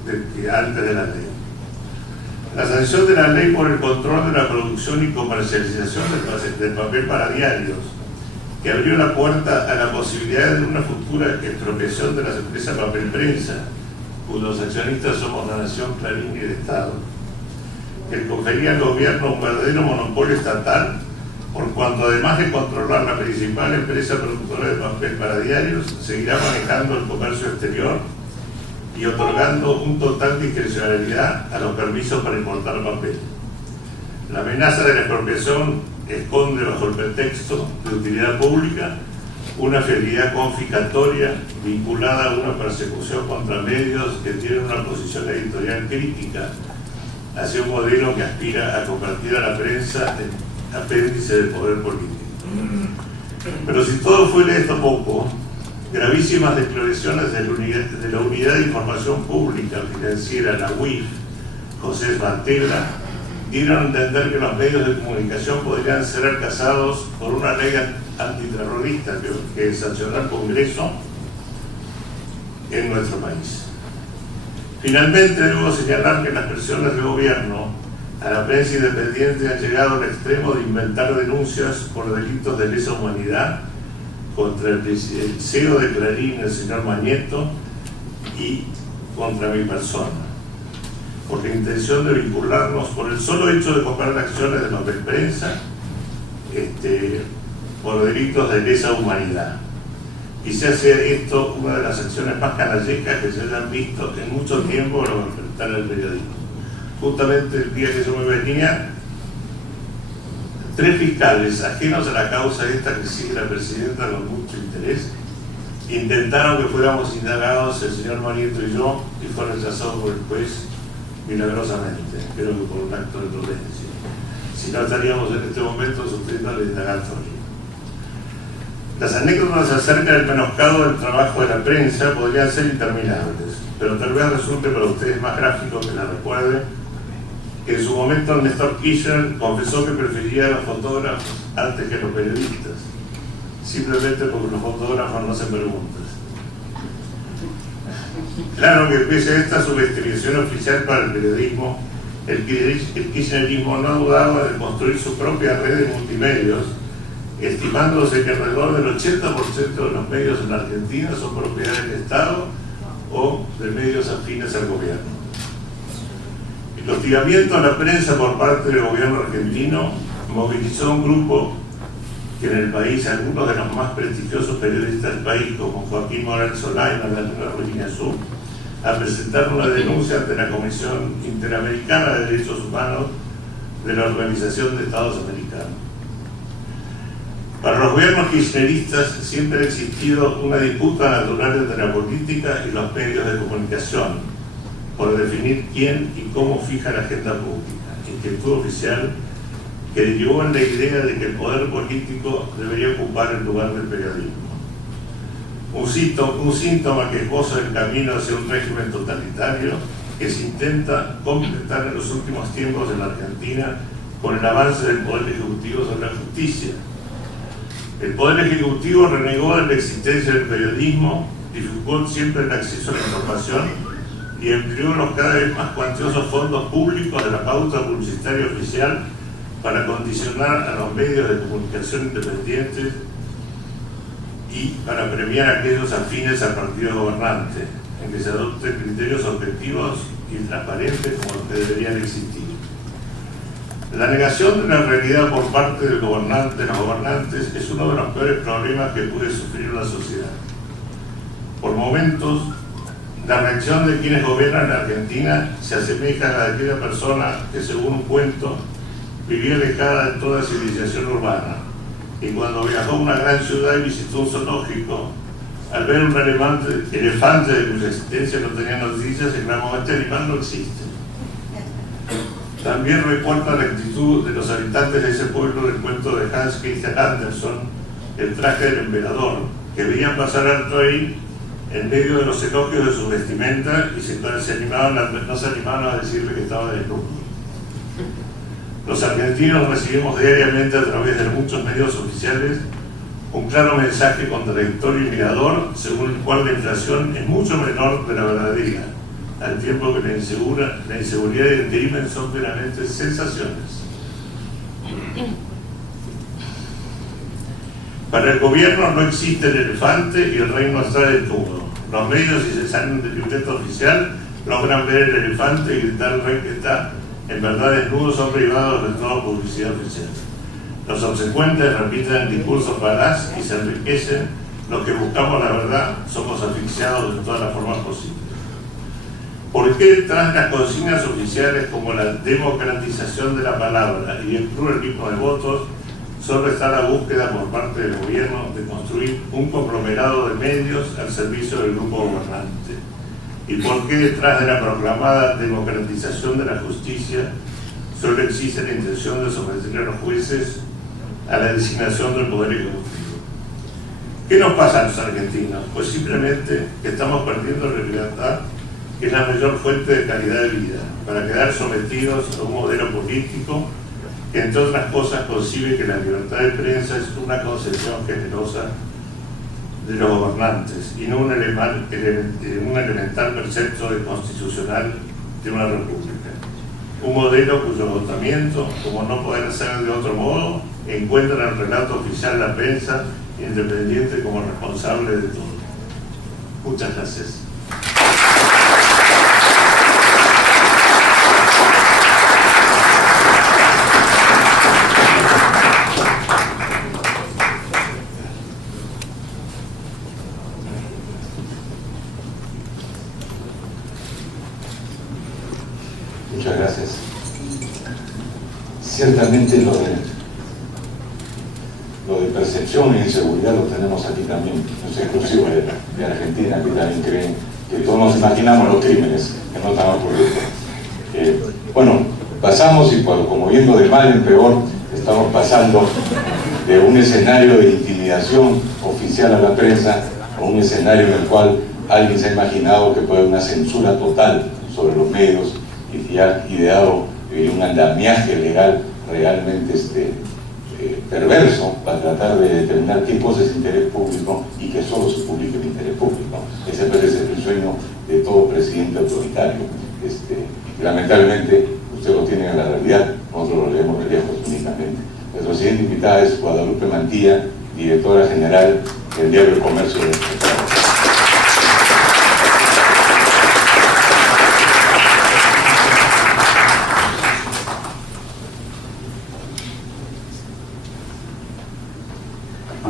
que antes de la ley. La sanción de la ley por el control de la producción y comercialización del papel para diarios, que abrió la puerta a la posibilidad de una futura expropiación de las empresas papel prensa, cuyos accionistas somos la Nación, Clarín y el Estado, que confería al gobierno un verdadero monopolio estatal, por cuanto además de controlar la principal empresa productora de papel para diarios, seguirá manejando el comercio exterior y otorgando un total discrecionalidad a los permisos para importar papel. La amenaza de la expropiación esconde bajo el pretexto de utilidad pública una fidelidad confiscatoria vinculada a una persecución contra medios que tienen una posición editorial crítica hacia un modelo que aspira a convertir a la prensa en apéndice del poder político. Pero si todo fuera esto poco, gravísimas declaraciones de la Unidad de Información Pública Financiera, la UIF, José Mantela, dieron a entender que los medios de comunicación podrían ser alcanzados por una ley antiterrorista que sancionó el Congreso en nuestro país. Finalmente, debo señalar que las presiones del gobierno a la prensa independiente han llegado al extremo de inventar denuncias por delitos de lesa humanidad contra el CEO de Clarín, el señor Mañeto, y contra mi persona, por la intención de vincularnos por el solo hecho de comprar acciones de papel prensa por delitos de lesa humanidad. Y se hace esto una de las acciones más canallescas que se hayan visto en mucho tiempo para enfrentar el periodismo. Justamente el día que yo me venía, 3 fiscales ajenos a la causa esta que sigue la presidenta con mucho interés intentaron que fuéramos indagados el señor Mañeto y yo, y fue rechazado por el juez milagrosamente, creo que por un acto de prudencia. Si no, estaríamos en este momento sufriendo la indagatoria. Las anécdotas acerca del menoscabo del trabajo de la prensa podrían ser interminables, pero tal vez resulte para ustedes más gráfico que la recuerden que en su momento Néstor Kirchner confesó que prefería a los fotógrafos antes que a los periodistas. simplemente porque los fotógrafos no hacen preguntas. Claro que pese a esta subestimación oficial para el periodismo, el kirchnerismo no dudaba de construir su propia red de multimedios, estimándose que alrededor del 80% de los medios en Argentina son propiedad del Estado o de medios afines al gobierno. El hostigamiento a la prensa por parte del gobierno argentino movilizó un grupo que en el país algunos de los más prestigiosos periodistas del país, como Joaquín Morales Solá y Magdalena Ruiz Guiñazú, a presentar una denuncia ante la Comisión Interamericana de Derechos Humanos de la Organización de Estados Americanos. Para los gobiernos kirchneristas siempre ha existido una disputa natural entre la política y los medios de comunicación por definir quién y cómo fija la agenda pública, inquietud oficial que derivó en la idea de que el poder político debería ocupar el lugar del periodismo. Un síntoma que esboza el camino hacia un régimen totalitario que se intenta completar en los últimos tiempos en la Argentina con el avance del Poder Ejecutivo sobre la justicia. El Poder Ejecutivo renegó de la existencia del periodismo, dificultó siempre el acceso a la información y empleó los cada vez más cuantiosos fondos públicos de la pauta publicitaria oficial para condicionar a los medios de comunicación independientes y para premiar a aquellos afines al partido gobernante, en que se adopten criterios objetivos y transparentes como los que deberían existir. La negación de la realidad por parte de los gobernantes es uno de los peores problemas que puede sufrir la sociedad. Por momentos, la reacción de quienes gobiernan la Argentina se asemeja a la de aquella persona que, según un cuento, vivía alejada de toda civilización urbana y cuando viajó a una gran ciudad y visitó un zoológico, al ver un elefante de cuya existencia no tenía noticias, exclamó: "Este animal no existe". También recuerda la actitud de los habitantes de ese pueblo del cuento de Hans Christian Andersen, El traje del emperador, que veían pasar al rey en medio de los elogios de su vestimenta y no se animaban a decirle que estaba desnudo. Los argentinos recibimos diariamente a través de muchos medios oficiales un claro mensaje contradictorio y mirador, según el cual la inflación es mucho menor de la verdadera, al tiempo que la inseguridad y el crimen son meramente sensaciones. Para el gobierno no existe el elefante y el reino está desnudo. Los medios, si se salen del libreto oficial, logran ver el elefante y gritar al rey que está en verdad desnudo, son privados de toda publicidad oficial. Los obsecuentes repiten el discurso falaz y se enriquecen. Los que buscamos la verdad somos asfixiados de todas las formas posibles. ¿Por qué tras las consignas oficiales como la democratización de la palabra y el pluralismo de votos solo está la búsqueda por parte del gobierno de construir un conglomerado de medios al servicio del grupo gobernante? ¿Y por qué detrás de la proclamada democratización de la justicia solo existe la intención de someter a los jueces a la designación del Poder Ejecutivo? ¿Qué nos pasa a los argentinos? Pues simplemente que estamos perdiendo la libertad, que es la mayor fuente de calidad de vida, para quedar sometidos a un modelo político que, entre otras cosas, concibe que la libertad de prensa es una concesión generosa de los gobernantes y no un elemental precepto constitucional de una república. Un modelo cuyo agotamiento, como no poder ser de otro modo, encuentra en el relato oficial la prensa independiente como responsable de todo. Muchas gracias. Muchas gracias. Ciertamente lo de percepción e inseguridad lo tenemos aquí también, no es exclusivo de Argentina, que también creen que todos nos imaginamos los crímenes que no están ocurriendo. Bueno, pasamos y como viendo de mal en peor, estamos pasando de un escenario de intimidación oficial a la prensa a un escenario en el cual alguien se ha imaginado que puede haber una censura total sobre los medios y ha ideado un andamiaje legal realmente perverso para tratar de determinar qué cosa es interés público y que solo se publique el interés público. Ese parece el sueño de todo presidente autoritario. Lamentablemente, usted lo tiene en la realidad, nosotros lo leemos de lejos únicamente. Nuestra siguiente invitada es Guadalupe Mantilla, directora general del diario El Comercio de nuestro Estado.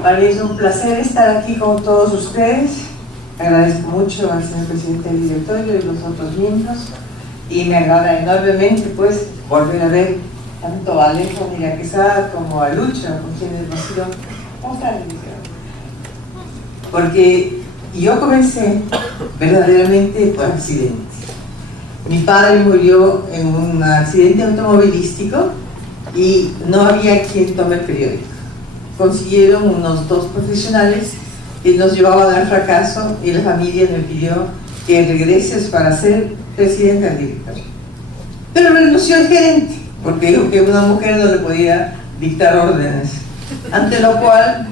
Para mí es un placer estar aquí con todos ustedes. Agradezco mucho al señor presidente del directorio y los otros miembros, y me agrada enormemente pues volver a ver tanto a Alejo Mira Quesada como a Lucho, con quienes hemos sido porque yo comencé verdaderamente por accidente. Mi padre murió en un accidente automovilístico y no había quien tome el periódico. Consiguieron unos 2 profesionales que nos llevaban al fracaso, y la familia me pidió que regreses para ser presidente del directorio. Pero renunció el gerente, porque dijo que una mujer no le podía dictar órdenes. Ante lo cual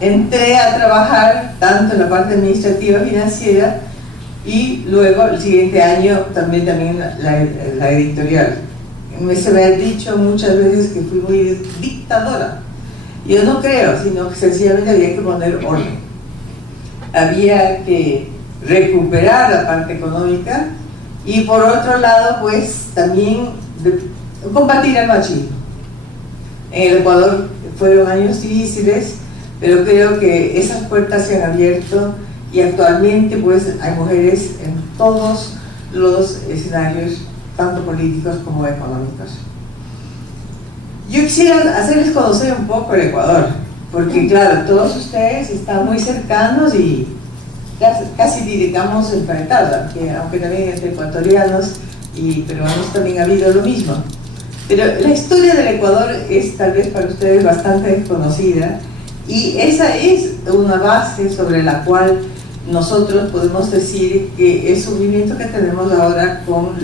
entré a trabajar tanto en la parte administrativa financiera y luego el siguiente año también la editorial. Se me ha dicho muchas veces que fui muy dictadora. Yo no creo, sino que sencillamente había que poner orden. Había que recuperar la parte económica y por otro lado pues también combatir el machismo. En el Ecuador fueron años difíciles, pero creo que esas puertas se han abierto y actualmente pues hay mujeres en todos los escenarios, tanto políticos como económicos. Yo quisiera hacerles conocer un poco el Ecuador, porque claro, todos ustedes están muy cercanos y casi digamos emparentados, aunque también entre ecuatorianos y peruanos también ha habido lo mismo. Pero la historia del Ecuador es tal vez para ustedes bastante desconocida, y esa es una base sobre la cual nosotros podemos decir que el sufrimiento que tenemos ahora con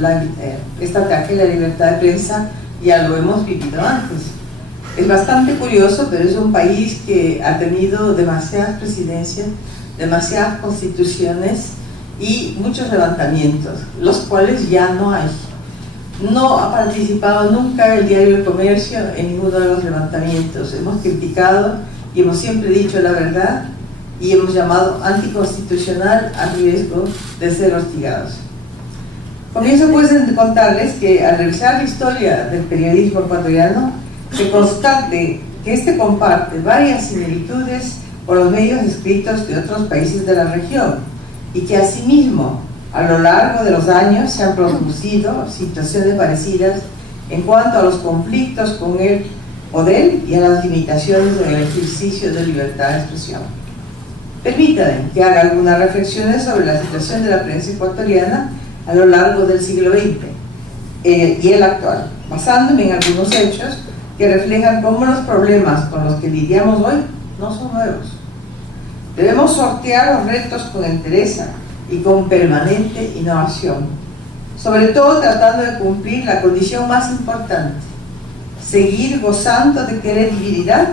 este ataque a la libertad de prensa ya lo hemos vivido antes. Es bastante curioso, pero es un país que ha tenido demasiadas presidencias, demasiadas constituciones y muchos levantamientos, los cuales ya no hay. No ha participado nunca el diario El Comercio en ninguno de los levantamientos. Hemos criticado y hemos siempre dicho la verdad, y hemos llamado anticonstitucional a riesgo de ser hostigados. Comienzo pues a contarles que al revisar la historia del periodismo ecuatoriano se constate que este comparte varias similitudes con los medios escritos de otros países de la región, y que asimismo a lo largo de los años se han producido situaciones parecidas en cuanto a los conflictos con el poder y a las limitaciones del ejercicio de libertad de expresión. Permítanme que haga algunas reflexiones sobre la situación de la prensa ecuatoriana a lo largo del siglo XX y el actual, basándome en algunos hechos que reflejan cómo los problemas con los que lidiamos hoy no son nuevos. Debemos sortear los retos con entereza y con permanente innovación, sobre todo tratando de cumplir la condición más importante: seguir gozando de credibilidad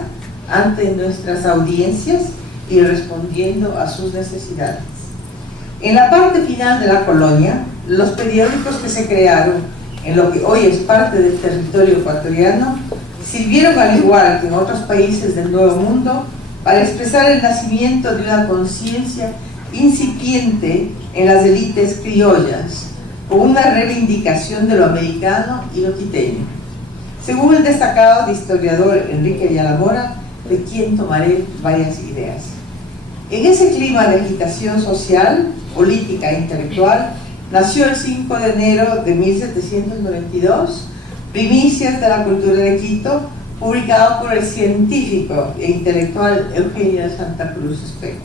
ante nuestras audiencias y respondiendo a sus necesidades. En la parte final de la colonia, los periódicos que se crearon en lo que hoy es parte del territorio ecuatoriano sirvieron, al igual que en otros países del Nuevo Mundo, para expresar el nacimiento de una conciencia incipiente en las élites criollas, con una reivindicación de lo americano y lo quiteño. Según el destacado historiador Enrique Ayala Mora, de quien tomaré varias ideas. En ese clima de agitación social, política e intelectual, nació el 5 de enero de 1792, Primicias de la Cultura de Quito, publicado por el científico e intelectual Eugenio de Santa Cruz Espejo.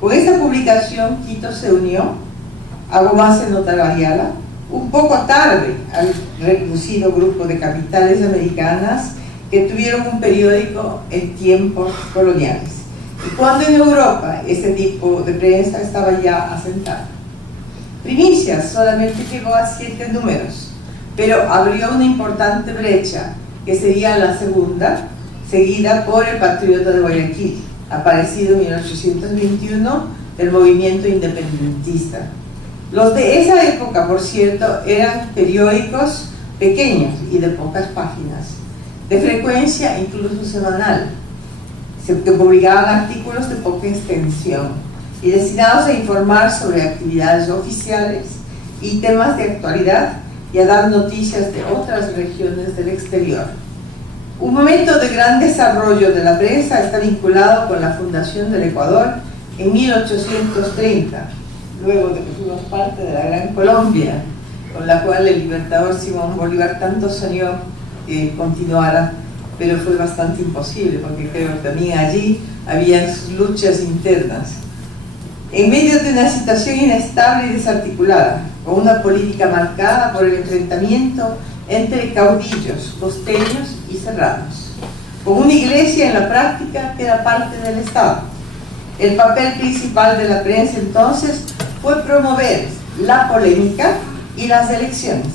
Con esta publicación, Quito se unió, algo más se notará Ayala, un poco tarde al reducido grupo de capitales americanas que tuvieron un periódico en tiempos coloniales, y cuando en Europa este tipo de prensa estaba ya asentado. Primicias solamente llegó a 7 números, pero abrió una importante brecha, que sería la segunda, seguida por El Patriota de Guayaquil, aparecido en 1821 del movimiento independentista. Los de esa época, por cierto, eran periódicos pequeños y de pocas páginas, de frecuencia incluso semanal, que publicaban artículos de poca extensión y destinados a informar sobre actividades oficiales y temas de actualidad y a dar noticias de otras regiones del exterior. Un momento de gran desarrollo de la prensa está vinculado con la fundación del Ecuador en 1830, luego de que fuimos parte de la Gran Colombia, con la cual el libertador Simón Bolívar tanto soñó que continuara, pero fue bastante imposible, porque creo que también allí había luchas internas. En medio de una situación inestable y desarticulada, con una política marcada por el enfrentamiento entre caudillos, costeños y serranos, con una iglesia en la práctica que era parte del Estado. El papel principal de la prensa entonces fue promover la polémica y las elecciones.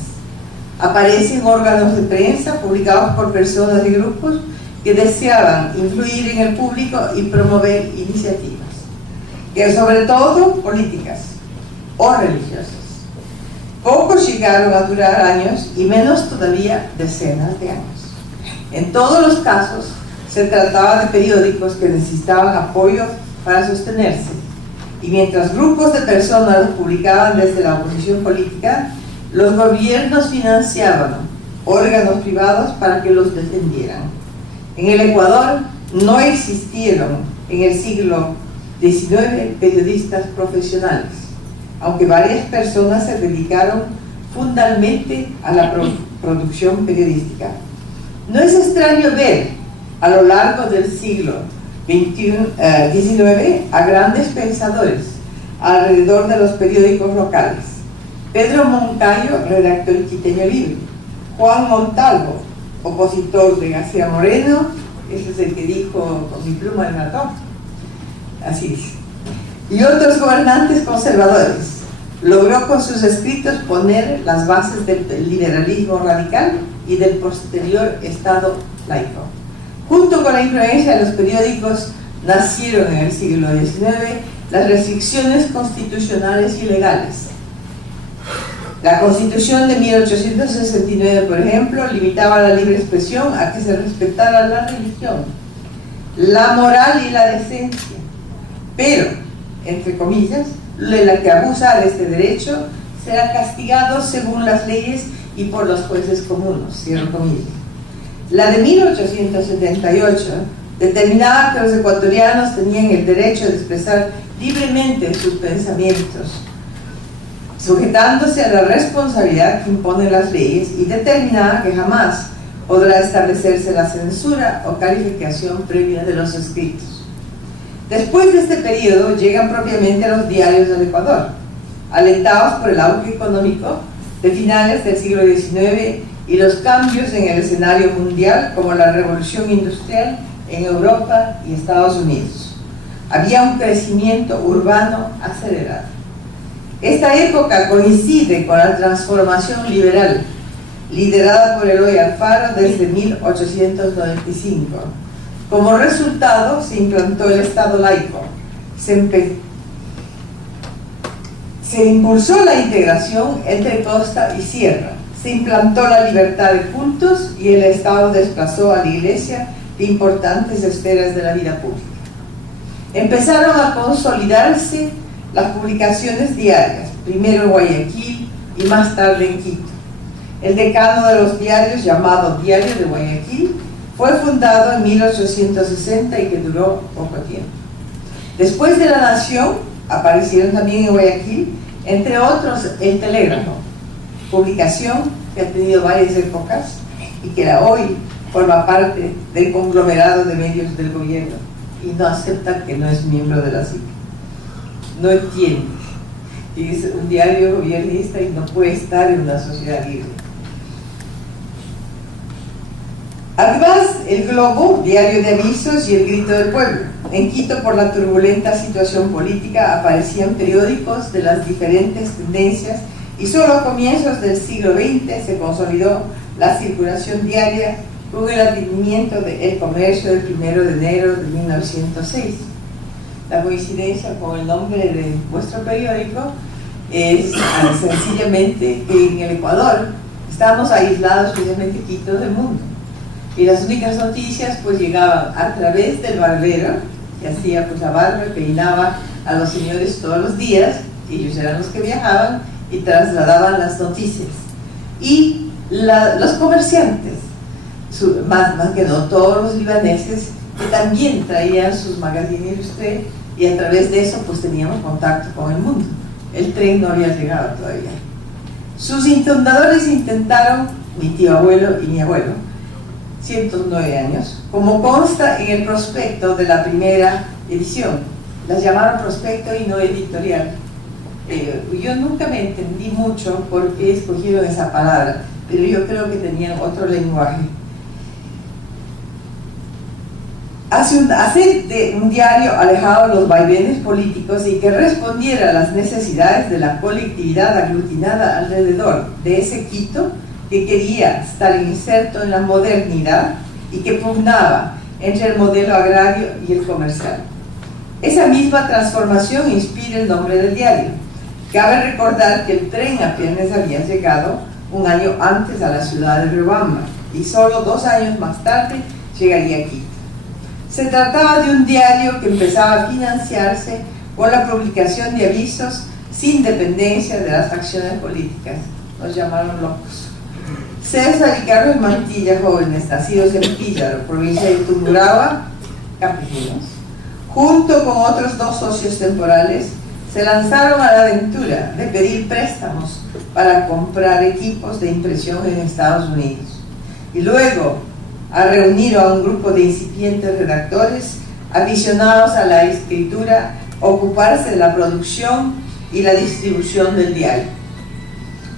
Aparecen órganos de prensa publicados por personas y grupos que deseaban influir en el público y promover iniciativas, que sobre todo políticas o religiosas. Pocos llegaron a durar años y menos todavía decenas de años. En todos los casos se trataba de periódicos que necesitaban apoyo para sostenerse, y mientras grupos de personas los publicaban desde la oposición política, los gobiernos financiaban órganos privados para que los defendieran. En el Ecuador no existieron en el siglo XIX periodistas profesionales, aunque varias personas se dedicaron fundamentalmente a la producción periodística. No es extraño ver a lo largo del siglo XIX a grandes pensadores alrededor de los periódicos locales. Pedro Moncayo, redactor quiteño libre; Juan Montalvo, opositor de García Moreno, ese es el que dijo "con mi pluma me mató", así dice, y otros gobernantes conservadores. Logró con sus escritos poner las bases del liberalismo radical y del posterior Estado laico. Junto con la influencia de los periódicos nacieron en el siglo XIX las restricciones constitucionales y legales. La Constitución de 1869, por ejemplo, limitaba la libre expresión a que se respetara la religión, la moral y la decencia, pero, entre comillas, la que abusa de este derecho será castigado según las leyes y por los jueces comunes, cierro comillas. La de 1878 determinaba que los ecuatorianos tenían el derecho de expresar libremente sus pensamientos, sujetándose a la responsabilidad que imponen las leyes, y determinaba que jamás podrá establecerse la censura o calificación previa de los escritos. Después de este periodo llegan propiamente los diarios del Ecuador, alentados por el auge económico de finales del siglo XIX y los cambios en el escenario mundial, como la revolución industrial en Europa y Estados Unidos. Había un crecimiento urbano acelerado. Esta época coincide con la transformación liberal liderada por Eloy Alfaro desde 1895. Como resultado se implantó el Estado laico, se impulsó la integración entre costa y sierra, se implantó la libertad de cultos y el Estado desplazó a la Iglesia de importantes esferas de la vida pública. Empezaron a consolidarse las publicaciones diarias, primero en Guayaquil y más tarde en Quito. El decano de los diarios, llamado Diario de Guayaquil, fue fundado en 1860 y que duró poco tiempo. Después de La Nación, aparecieron también en Guayaquil, entre otros, El Telégrafo, publicación que ha tenido varias épocas y que hoy forma parte del conglomerado de medios del gobierno y no acepta que no es miembro de la CIC. No entiende que es un diario gobernista y no puede estar en una sociedad libre. Además, El Globo, diario de avisos, y El Grito del Pueblo. En Quito, por la turbulenta situación política, aparecían periódicos de las diferentes tendencias y solo a comienzos del siglo XX se consolidó la circulación diaria con el advenimiento del comercio del 1 de enero de 1906. La coincidencia con el nombre de vuestro periódico es sencillamente que en el Ecuador estamos aislados, especialmente Quito, del mundo. Y las únicas noticias pues llegaban a través del barbero, que hacía pues la barba y peinaba a los señores todos los días. Ellos eran los que viajaban y trasladaban las noticias. Y los comerciantes, más que no todos los libaneses, que también traían sus magazines ilustrés, y a través de eso pues teníamos contacto con el mundo. El tren no había llegado todavía. Sus fundadores intentaron, mi tío abuelo y mi abuelo, 109 años, como consta en el prospecto de la primera edición. Las llamaron prospecto y no editorial. Yo nunca me entendí mucho por qué escogieron esa palabra, pero yo creo que tenían otro lenguaje. Hacer de un diario alejado de los vaivenes políticos y que respondiera a las necesidades de la colectividad aglutinada alrededor de ese Quito que quería estar inserto en la modernidad y que pugnaba entre el modelo agrario y el comercial. Esa misma transformación inspira el nombre del diario. Cabe recordar que el tren apenas había llegado un año antes a la ciudad de Riobamba y solo 2 años más tarde llegaría a Quito. Se trataba de un diario que empezaba a financiarse con la publicación de avisos sin dependencia de las acciones políticas. Nos llamaron locos. César y Carlos Mantilla, jóvenes nacidos en Píllaro, provincia de Tungurahua, campesinos, junto con otros 2 socios temporales, se lanzaron a la aventura de pedir préstamos para comprar equipos de impresión en Estados Unidos. Y luego a reunir a un grupo de incipientes redactores aficionados a la escritura, ocuparse de la producción y la distribución del diario.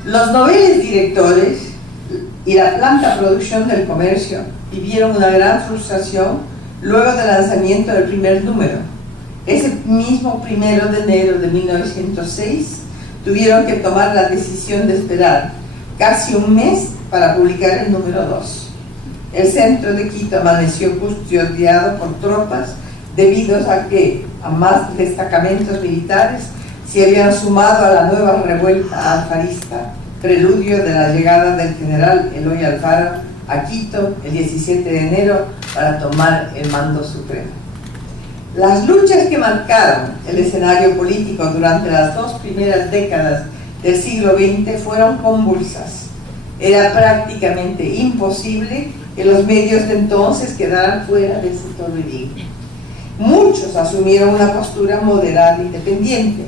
Los noveles directores y la planta producción del comercio vivieron una gran frustración luego del lanzamiento del primer número. Ese mismo 1 de enero de 1906 tuvieron que tomar la decisión de esperar casi un mes para publicar el número 2. El centro de Quito amaneció custodiado por tropas debido a que a más destacamentos militares se habían sumado a la nueva revuelta alfarista, preludio de la llegada del general Eloy Alfaro a Quito el 17 de enero para tomar el mando supremo. Las luchas que marcaron el escenario político durante las 2 primeras décadas del siglo XX fueron convulsas. Era prácticamente imposible que los medios de entonces quedaran fuera del sector bilingüe. Muchos asumieron una postura moderada e independiente.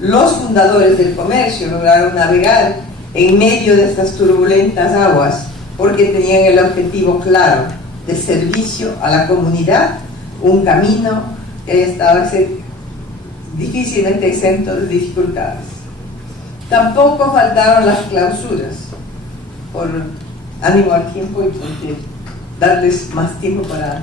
Los fundadores del comercio lograron navegar en medio de estas turbulentas aguas porque tenían el objetivo claro de servicio a la comunidad, un camino que estaba difícilmente exento de dificultades. Tampoco faltaron las clausuras, por ánimo al tiempo y por darles más tiempo para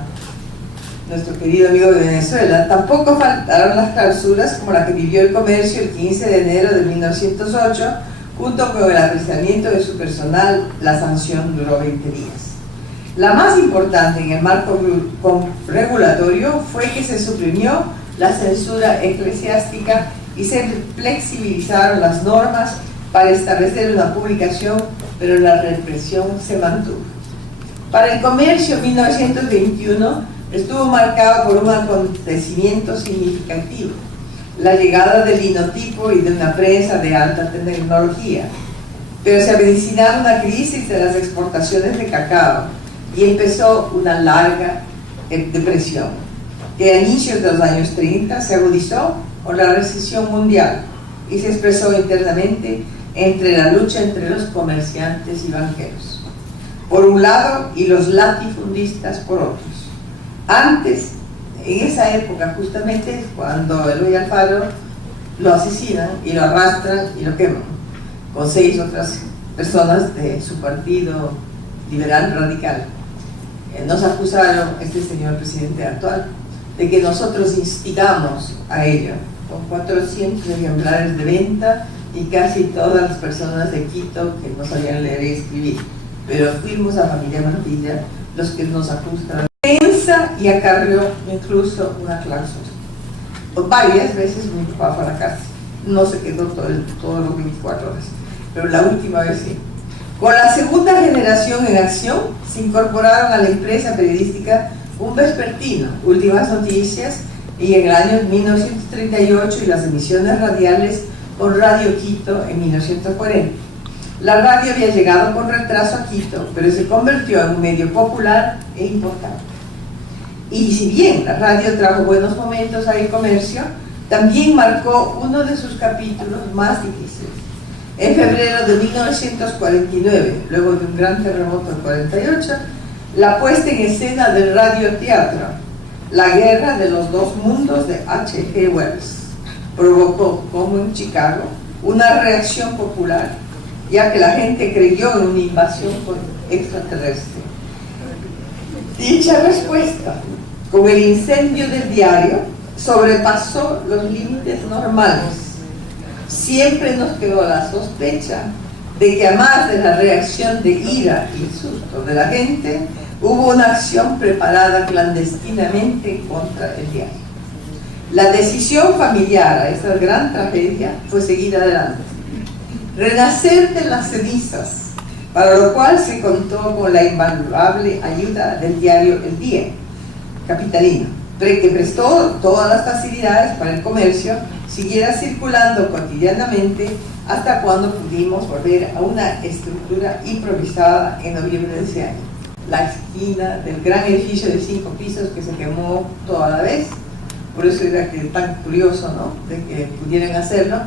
nuestro querido amigo de Venezuela. Tampoco faltaron las clausuras como la que vivió el comercio el 15 de enero de 1908, junto con el apresamiento de su personal. La sanción duró 20 días. La más importante en el marco regulatorio fue que se suprimió la censura eclesiástica y se flexibilizaron las normas para establecer una publicación, pero la represión se mantuvo. Para el comercio, 1921 estuvo marcado por un acontecimiento significativo: la llegada del linotipo y de una prensa de alta tecnología. Pero se avecinaba una crisis de las exportaciones de cacao y empezó una larga depresión, que a inicios de los años 30 se agudizó con la recesión mundial y se expresó internamente entre la lucha entre los comerciantes y banqueros, por un lado, y los latifundistas por otros. Antes, en esa época, justamente cuando Eloy Alfaro lo asesinan y lo arrastran y lo queman, con 6 otras personas de su partido liberal radical. Nos acusaron, este señor presidente actual, de que nosotros instigamos a ello, con 400 ejemplares de venta y casi todas las personas de Quito que no sabían leer y escribir. pero fuimos a Familia Maravilla los que nos ajustaron la defensa y acarreó incluso una cláusula. Varias veces mi papá fue a la cárcel, no se quedó todos los 24 horas, pero la última vez sí. Con la segunda generación en acción, se incorporaron a la empresa periodística un vespertino, Últimas Noticias, y en el año 1938 y las emisiones radiales por Radio Quito en 1940. La radio había llegado con retraso a Quito, pero se convirtió en un medio popular e importante. Y si bien la radio trajo buenos momentos al comercio, también marcó uno de sus capítulos más difíciles. En febrero de 1949, luego de un gran terremoto en 48, la puesta en escena del radioteatro, La Guerra de los Dos Mundos de H.G. Wells, provocó, como en Chicago, una reacción popular, ya que la gente creyó en una invasión extraterrestre. Dicha respuesta, con el incendio del diario, sobrepasó los límites normales. Siempre nos quedó la sospecha de que, además de la reacción de ira y susto de la gente, hubo una acción preparada clandestinamente contra el diario. La decisión familiar a esta gran tragedia fue seguir adelante, renacer de las cenizas, para lo cual se contó con la invaluable ayuda del diario El Día capitalino, que prestó todas las facilidades para el comercio siguiera circulando cotidianamente hasta cuando pudimos volver a una estructura improvisada en noviembre de ese año. La esquina del gran edificio de 5 pisos que se quemó toda la vez, por eso era que tan curioso, ¿no?, de que pudieran hacerlo,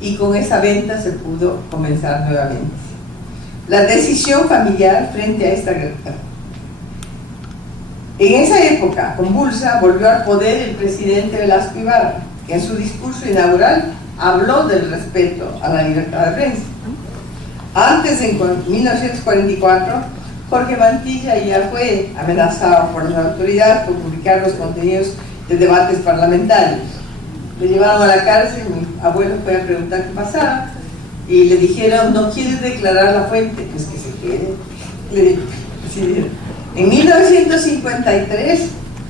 y con esa venta se pudo comenzar nuevamente. La decisión familiar frente a esta guerra. En esa época convulsa volvió al poder el presidente Velasco Ibarra, que en su discurso inaugural habló del respeto a la libertad de prensa. Antes, en 1944, Jorge Mantilla ya fue amenazado por las autoridades por publicar los contenidos de debates parlamentarios. Le llevaron a la cárcel, mi abuelo fue a preguntar qué pasaba y le dijeron: ¿no quieres declarar la fuente? Pues que se quede. Le decidieron. En 1953,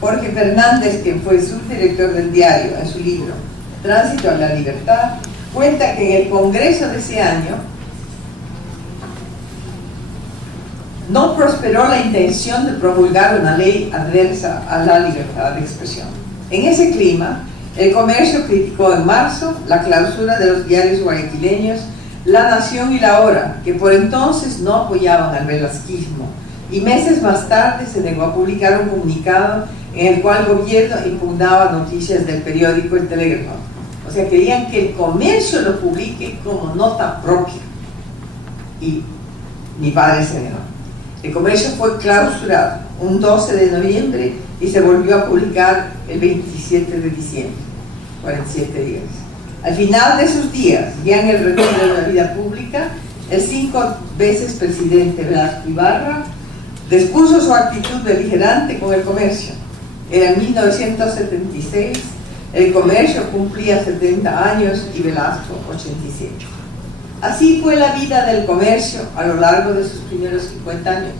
Jorge Fernández, quien fue subdirector del diario, en su libro Tránsito a la Libertad, cuenta que en el Congreso de ese año no prosperó la intención de promulgar una ley adversa a la libertad de expresión. En ese clima, el Comercio criticó en marzo la clausura de los diarios guayaquileños La Nación y La Hora, que por entonces no apoyaban al velasquismo, y meses más tarde se negó a publicar un comunicado en el cual el gobierno impugnaba noticias del periódico El Telégrafo. O sea, querían que el Comercio lo publique como nota propia. Y mi padre se negó. El Comercio fue clausurado un 12 de noviembre y se volvió a publicar el 27 de diciembre, 47 días. Al final de sus días, ya en el retiro de la vida pública, el 5 veces presidente Velasco Ibarra dispuso su actitud beligerante con el Comercio. En 1976, el Comercio cumplía 70 años y Velasco 87. Así fue la vida del Comercio a lo largo de sus primeros 50 años,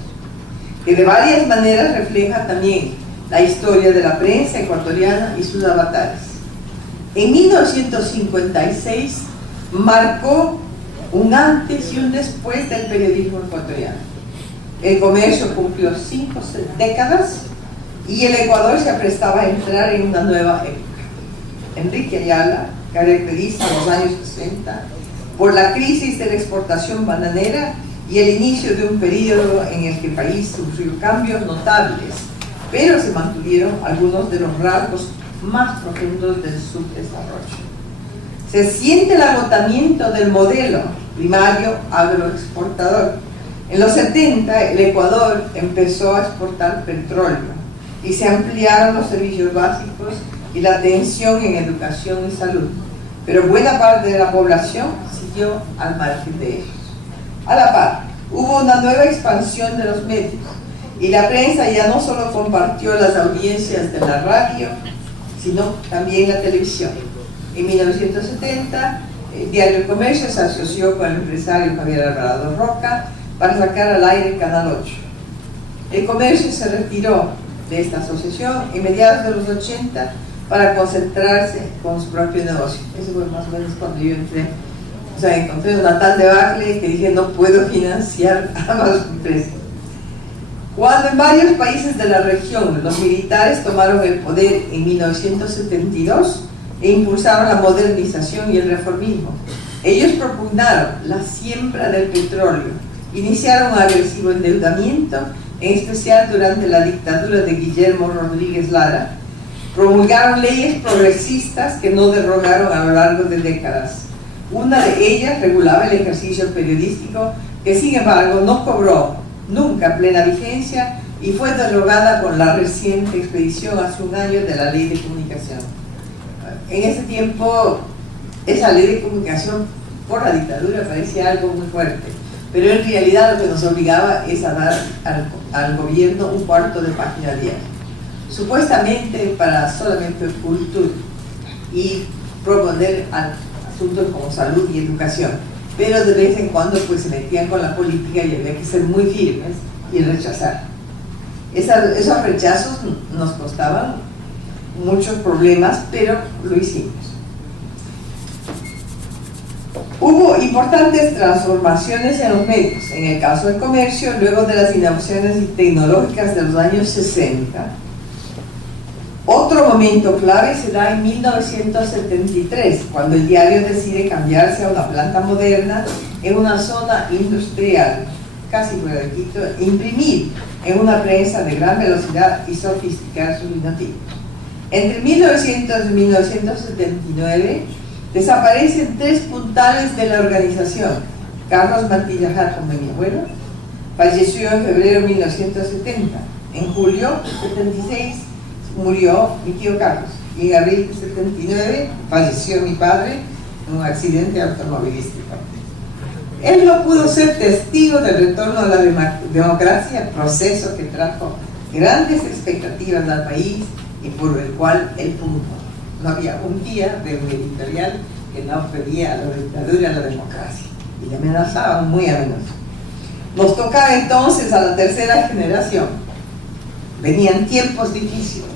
que de varias maneras refleja también la historia de la prensa ecuatoriana y sus avatares. En 1956 marcó un antes y un después del periodismo ecuatoriano. El Comercio cumplió 5 décadas y el Ecuador se aprestaba a entrar en una nueva época. Enrique Ayala caracteriza los años 60 por la crisis de la exportación bananera y el inicio de un periodo en el que el país sufrió cambios notables, pero se mantuvieron algunos de los rasgos más profundos del subdesarrollo. Se siente el agotamiento del modelo primario agroexportador. En los 70 el Ecuador empezó a exportar petróleo y se ampliaron los servicios básicos y la atención en educación y salud, pero buena parte de la población siguió al margen de ellos. A la par, hubo una nueva expansión de los medios y la prensa ya no solo compartió las audiencias de la radio, sino también la televisión. En 1970, el diario El Comercio se asoció con el empresario Javier Alvarado Roca para sacar al aire Canal 8. El comercio se retiró de esta asociación en mediados de los 80 para concentrarse con su propio negocio. Eso fue más o menos cuando yo entré. O sea, encontré una tal debacle que dije, no puedo financiar ambas empresas. Cuando en varios países de la región los militares tomaron el poder en 1972 e impulsaron la modernización y el reformismo, ellos propugnaron la siembra del petróleo, iniciaron un agresivo endeudamiento, en especial durante la dictadura de Guillermo Rodríguez Lara, promulgaron leyes progresistas que no derrogaron a lo largo de décadas. Una de ellas regulaba el ejercicio periodístico, que sin embargo no cobró nunca plena vigencia y fue derogada con la reciente expedición hace un año de la Ley de Comunicación. En ese tiempo, esa Ley de Comunicación por la dictadura parecía algo muy fuerte, pero en realidad lo que nos obligaba es a dar al gobierno un cuarto de página diaria, supuestamente para solamente cultura y proponer asuntos como salud y educación, pero de vez en cuando pues se metían con la política y había que ser muy firmes y rechazar. Esos rechazos nos costaban muchos problemas, pero lo hicimos. Hubo importantes transformaciones en los medios. En el caso del comercio, luego de las innovaciones tecnológicas de los años 60, otro momento clave se da en 1973, cuando el diario decide cambiarse a una planta moderna en una zona industrial, casi fuera de Quito, e imprimir en una prensa de gran velocidad y sofisticar sus linotípicos. Entre 1900 y 1979 desaparecen 3 puntales de la organización. Carlos Mantilla Hatton, de mi abuelo, falleció en febrero de 1970. En julio de 76 murió mi tío Carlos, y en abril de 79 falleció mi padre en un accidente automovilístico. Él no pudo ser testigo del retorno a la democracia, proceso que trajo grandes expectativas al país y por el cual él pugnó. No había un día de un editorial que no pedía a la dictadura y a la democracia, y le amenazaban muy a menudo. Nos tocaba entonces a la tercera generación. Venían tiempos difíciles.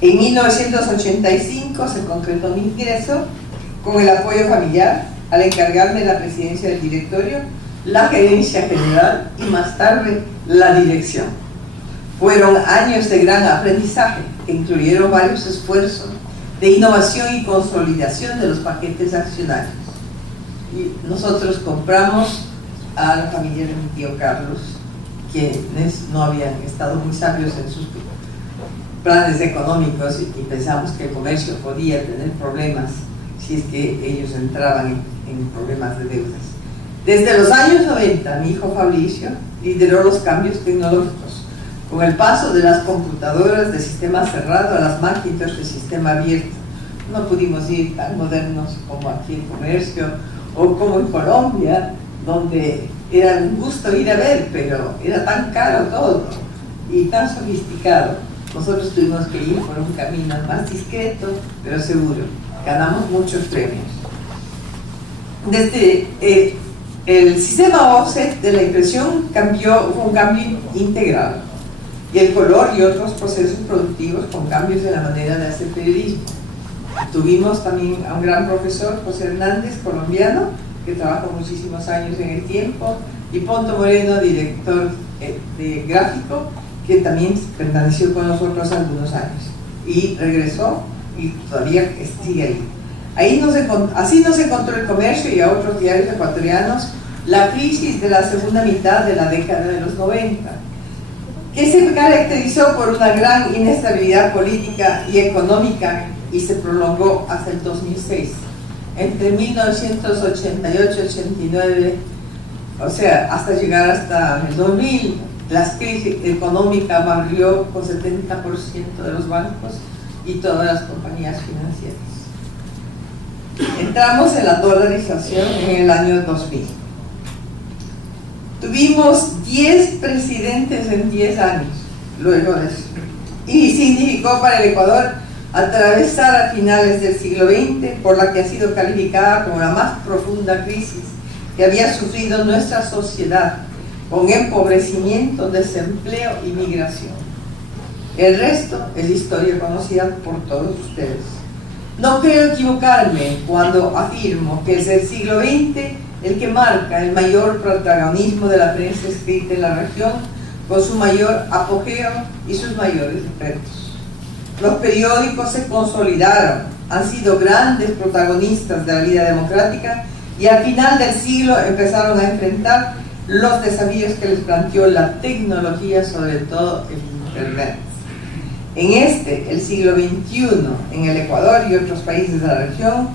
En 1985 se concretó mi ingreso con el apoyo familiar al encargarme de la presidencia del directorio, la gerencia general y más tarde la dirección. Fueron años de gran aprendizaje que incluyeron varios esfuerzos de innovación y consolidación de los paquetes accionarios. Y nosotros compramos a la familia de mi tío Carlos, quienes no habían estado muy sabios en sus planes económicos y pensamos que el comercio podía tener problemas si es que ellos entraban en problemas de deudas. Desde los años 90, mi hijo Fabricio lideró los cambios tecnológicos, con el paso de las computadoras de sistema cerrado a las Macintosh de sistema abierto. No pudimos ir tan modernos como aquí en comercio o como en Colombia, donde era un gusto ir a ver, pero era tan caro todo y tan sofisticado. Nosotros tuvimos que ir por un camino más discreto, pero seguro. Ganamos muchos premios. Desde el sistema offset de la impresión fue un cambio integral, y el color y otros procesos productivos con cambios en la manera de hacer periodismo. Tuvimos también a un gran profesor, José Hernández, colombiano, que trabajó muchísimos años en El Tiempo, y Ponto Moreno, director de gráfico, que también permaneció con nosotros algunos años y regresó y todavía sigue ahí. Así nos encontró el comercio y a otros diarios ecuatorianos la crisis de la segunda mitad de la década de los 90, que se caracterizó por una gran inestabilidad política y económica y se prolongó hasta el 2006. Entre 1988-89, o sea, hasta llegar hasta el 2000, la crisis económica barrió con 70% de los bancos y todas las compañías financieras. Entramos en la dolarización en el año 2000. Tuvimos 10 presidentes en 10 años luego de eso, y significó para el Ecuador atravesar a finales del siglo XX por la que ha sido calificada como la más profunda crisis que había sufrido nuestra sociedad con empobrecimiento, desempleo y migración. El resto es historia conocida por todos ustedes. No creo equivocarme cuando afirmo que es el siglo XX el que marca el mayor protagonismo de la prensa escrita en la región, con su mayor apogeo y sus mayores retos. Los periódicos se consolidaron, han sido grandes protagonistas de la vida democrática y al final del siglo empezaron a enfrentar los desafíos que les planteó la tecnología, sobre todo el Internet. En el siglo XXI, en el Ecuador y otros países de la región,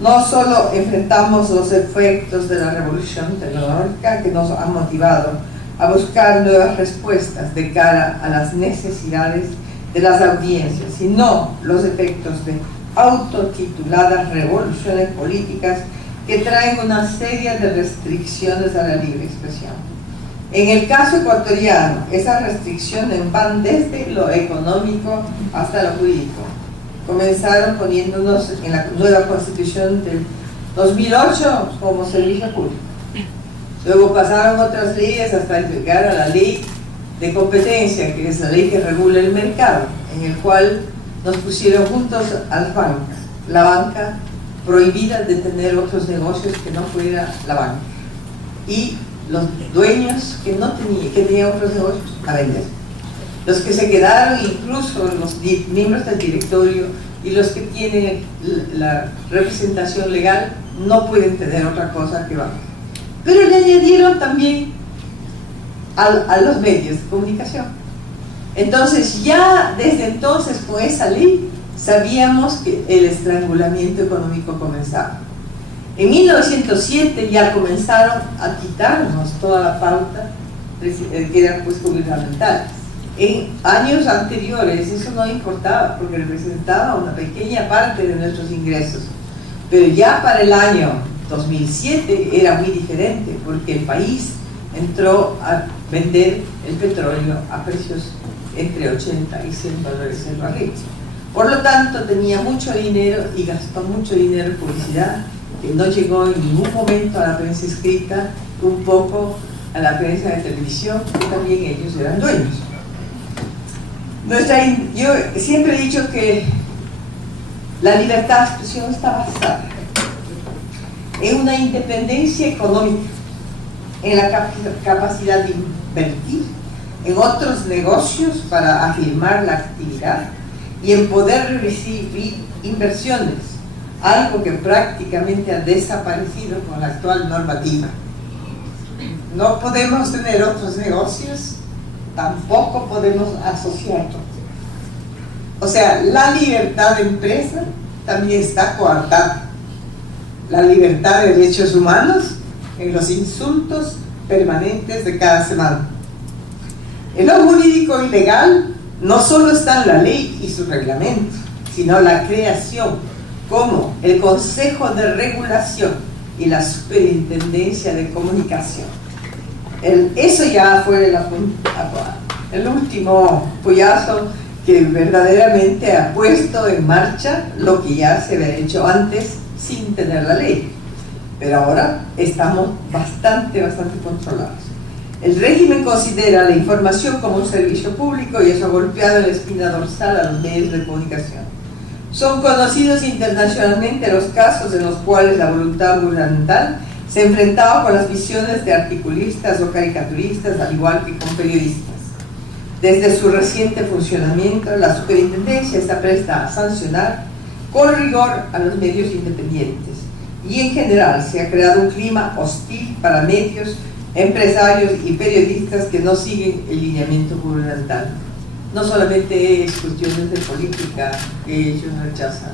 no solo enfrentamos los efectos de la revolución tecnológica que nos han motivado a buscar nuevas respuestas de cara a las necesidades de las audiencias, sino los efectos de autotituladas revoluciones políticas que traen una serie de restricciones a la libre expresión. En el caso ecuatoriano, esas restricciones van desde lo económico hasta lo jurídico. Comenzaron poniéndonos en la nueva constitución del 2008 como servicio público. Luego pasaron otras leyes hasta llegar a la ley de competencia, que es la ley que regula el mercado, en el cual nos pusieron juntos a la banca. La banca prohibida de tener otros negocios que no fuera la banca. Y los dueños que tenían otros negocios a vender. Los que se quedaron, incluso los miembros del directorio y los que tienen la representación legal, no pueden tener otra cosa que banca. Pero le añadieron también a los medios de comunicación. Entonces, ya desde entonces, con esa ley, sabíamos que el estrangulamiento económico comenzaba. En 1907 ya comenzaron a quitarnos toda la pauta que eran pues gubernamentales. En años anteriores eso no importaba porque representaba una pequeña parte de nuestros ingresos, pero ya para el año 2007 era muy diferente porque el país entró a vender el petróleo a precios entre 80 y 100 dólares el barril. Por lo tanto tenía mucho dinero y gastó mucho dinero en publicidad que no llegó en ningún momento a la prensa escrita, un poco a la prensa de televisión, que también ellos eran dueños. Yo siempre he dicho que la libertad de expresión está basada en una independencia económica, en la capacidad de invertir en otros negocios para afirmar la actividad y en poder recibir inversiones, algo que prácticamente ha desaparecido con la actual normativa. No podemos tener otros negocios, tampoco podemos asociarlos. O sea, la libertad de empresa también está coartada. La libertad de derechos humanos en los insultos permanentes de cada semana. En lo jurídico y legal no solo está la ley y su reglamento, sino la creación como el Consejo de Regulación y la Superintendencia de Comunicación. Eso ya fue el último pollazo que verdaderamente ha puesto en marcha lo que ya se había hecho antes sin tener la ley. Pero ahora estamos bastante controlados. El régimen considera la información como un servicio público y eso ha golpeado en la espina dorsal a los medios de comunicación. Son conocidos internacionalmente los casos en los cuales la voluntad gubernamental se enfrentaba con las visiones de articulistas o caricaturistas, al igual que con periodistas. Desde su reciente funcionamiento, la superintendencia está presta a sancionar con rigor a los medios independientes y en general se ha creado un clima hostil para medios, empresarios y periodistas que no siguen el lineamiento gubernamental. No solamente es cuestiones de política que ellos rechazan.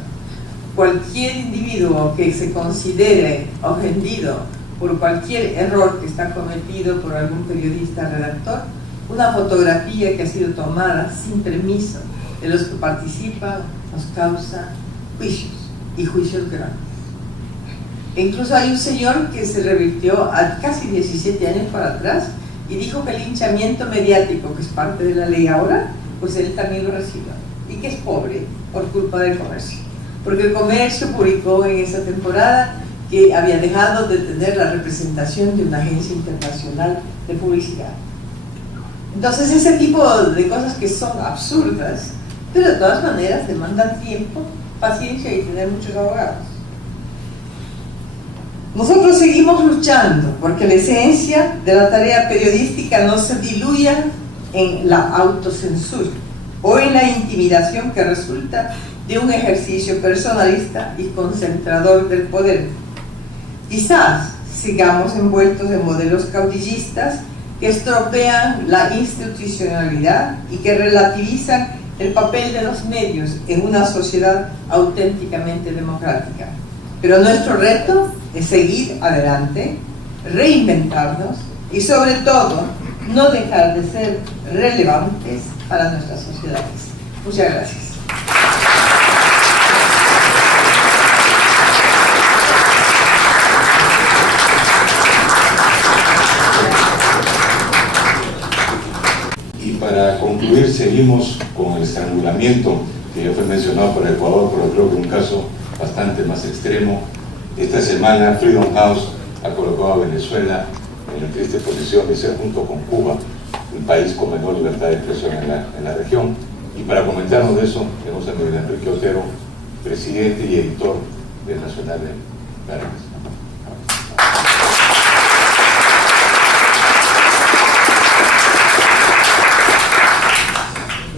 Cualquier individuo que se considere ofendido por cualquier error que está cometido por algún periodista redactor, una fotografía que ha sido tomada sin permiso de los que participan nos causa juicios y juicios grandes. E incluso hay un señor que se revirtió a casi 17 años para atrás y dijo que el linchamiento mediático, que es parte de la ley ahora, pues él también lo recibió y que es pobre por culpa del comercio, porque el comercio publicó en esa temporada que había dejado de tener la representación de una agencia internacional de publicidad. Entonces ese tipo de cosas que son absurdas, pero de todas maneras demandan tiempo, paciencia y tener muchos abogados. Nosotros seguimos luchando porque la esencia de la tarea periodística no se diluya en la autocensura o en la intimidación que resulta de un ejercicio personalista y concentrador del poder. Quizás sigamos envueltos en modelos caudillistas que estropean la institucionalidad y que relativizan el papel de los medios en una sociedad auténticamente democrática. Pero nuestro reto es seguir adelante, reinventarnos y sobre todo no dejar de ser relevantes para nuestras sociedades. Muchas gracias. Y para concluir, seguimos con el estrangulamiento que ya fue mencionado por Ecuador, pero creo que un caso bastante más extremo. Esta semana Freedom House ha colocado a Venezuela en la triste posición de ser, junto con Cuba, el país con menor libertad de expresión en la región. Y para comentarnos de eso, tenemos a Miguel Enrique Otero, presidente y editor del Nacional de Caracas.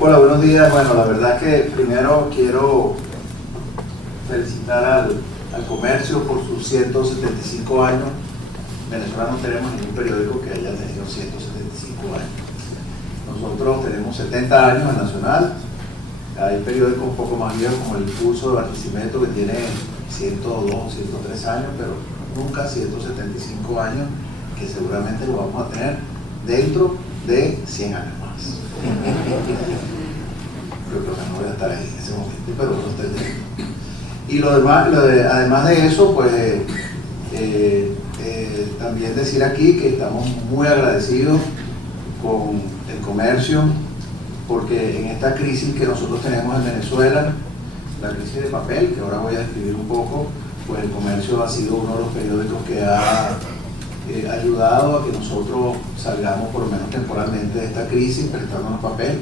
Hola, buenos días. Bueno, la verdad es que primero quiero felicitar al comercio por sus 175 años. En Venezuela no tenemos ningún periódico que haya tenido 175 años. Nosotros tenemos 70 años en Nacional. Hay periódicos un poco más viejos como el Pulso de Barquisimeto que tiene 102, 103 años, pero nunca 175 años, que seguramente lo vamos a tener dentro de 100 años más. Yo creo que no voy a estar ahí en ese momento, pero no estoy dentro. Y lo demás, además de eso, pues también decir aquí que estamos muy agradecidos con el comercio, porque en esta crisis que nosotros tenemos en Venezuela, la crisis de papel, que ahora voy a describir un poco, pues el comercio ha sido uno de los periódicos que ha ayudado a que nosotros salgamos por lo menos temporalmente de esta crisis prestándonos papel.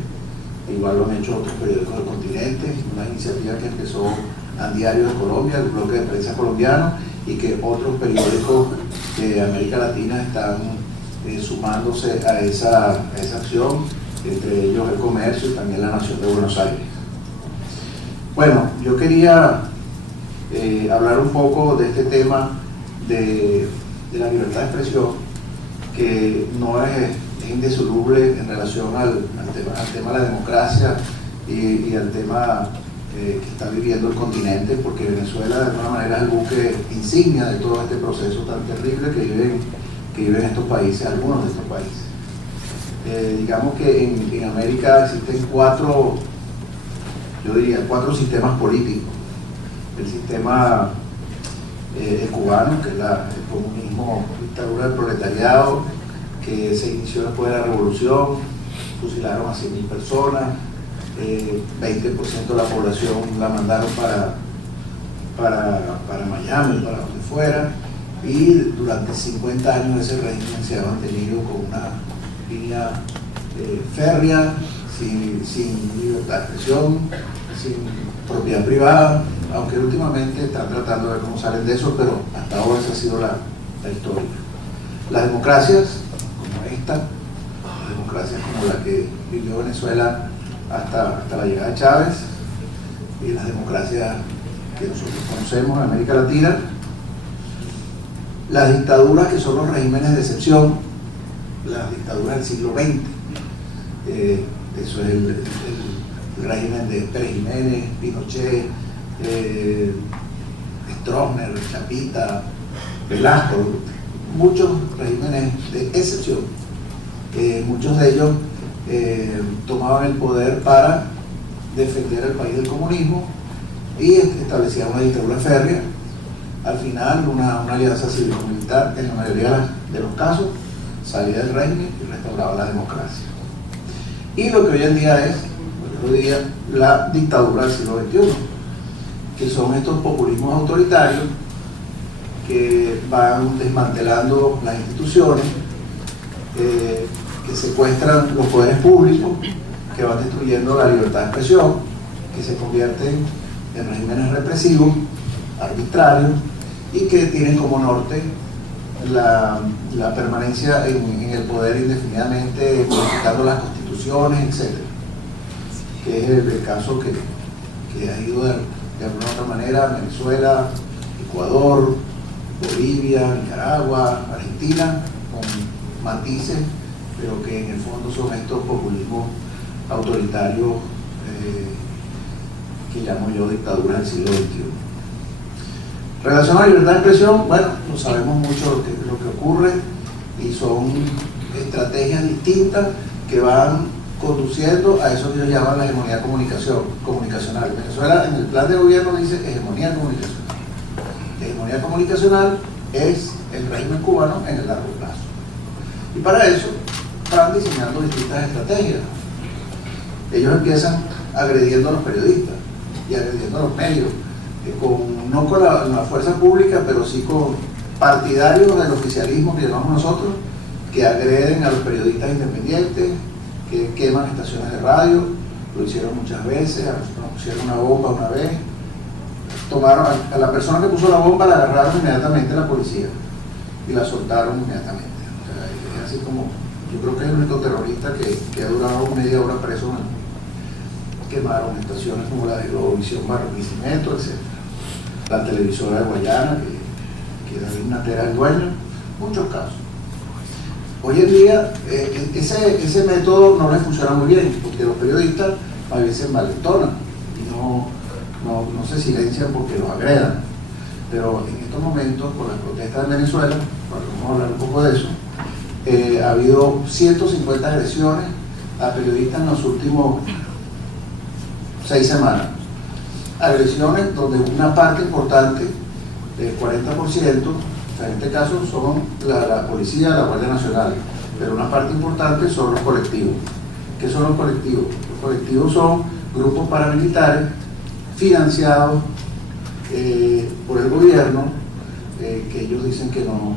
Igual lo han hecho otros periódicos del continente, una iniciativa que empezó a Diario de Colombia, el bloque de prensa colombiano, y que otros periódicos de América Latina están sumándose a esa acción, entre ellos el comercio y también la Nación de Buenos Aires. Bueno, yo quería hablar un poco de este tema de la libertad de expresión, que no es indisoluble en relación al tema de la democracia y al tema que está viviendo el continente, porque Venezuela de alguna manera es el buque insignia de todo este proceso tan terrible que viven estos países, algunos de estos países. Digamos que en América existen cuatro sistemas políticos. El sistema cubano, que es el comunismo, dictadura del proletariado, que se inició después de la revolución, fusilaron a 100.000 personas, 20% de la población la mandaron para Miami, para donde fuera, y durante 50 años ese régimen se ha mantenido con una línea férrea, sin libertad de expresión, sin propiedad privada, aunque últimamente están tratando de ver cómo salen de eso, pero hasta ahora esa ha sido la historia. Las democracias, como esta, democracias como la que vivió Venezuela hasta la llegada de Chávez, y las democracias que nosotros conocemos en América Latina, las dictaduras que son los regímenes de excepción, las dictaduras del siglo XX, eso es el régimen de Pérez Jiménez, Pinochet, Stroessner, Chapita, Velasco, muchos regímenes de excepción. Muchos de ellos tomaban el poder para defender al país del comunismo y establecían una dictadura férrea. Al final, una alianza cívico-militar, en la mayoría de los casos, salía del régimen y restauraba la democracia. Y lo que hoy en día es, la dictadura del siglo XXI, que son estos populismos autoritarios que van desmantelando las instituciones, que secuestran los poderes públicos, que van destruyendo la libertad de expresión, que se convierten en regímenes represivos, arbitrarios, y que tienen como norte la permanencia en el poder indefinidamente, modificando las constituciones, etc. Que es el caso que ha ido de alguna otra manera Venezuela, Ecuador, Bolivia, Nicaragua, Argentina, con matices, pero que en el fondo son estos populismos autoritarios que llamo yo dictaduras del siglo XXI. Relación a la libertad de expresión, bueno, no sabemos mucho lo que ocurre, y son estrategias distintas que van conduciendo a eso que ellos llaman la hegemonía comunicacional. Venezuela en el plan de gobierno dice hegemonía comunicacional. La hegemonía comunicacional es el régimen cubano en el largo plazo. Y para eso van diseñando distintas estrategias. Ellos empiezan agrediendo a los periodistas y agrediendo a los medios, no con la fuerza pública, pero sí con partidarios del oficialismo que llamamos nosotros, que agreden a los periodistas independientes, que queman estaciones de radio. Lo hicieron muchas veces, nos pusieron una bomba una vez, tomaron a la persona que puso la bomba, la agarraron inmediatamente la policía y la soltaron inmediatamente. O sea, es así como, yo creo que es el único terrorista que ha durado media hora preso. Quemaron estaciones como la de Globovisión, Barranquisimeto, etc. La televisora de Guayana, que David Natera es el dueño, muchos casos. Hoy en día ese método no les funciona muy bien, porque los periodistas a veces se envalentonan y no se silencian porque los agredan. Pero en estos momentos, con las protestas en Venezuela, vamos a hablar un poco de eso, ha habido 150 agresiones a periodistas en los últimos 6 semanas. Agresiones donde una parte importante, del 40%, en este caso son la policía, la Guardia Nacional, pero una parte importante son los colectivos. ¿Qué son los colectivos? Los colectivos son grupos paramilitares financiados por el gobierno, que ellos dicen que no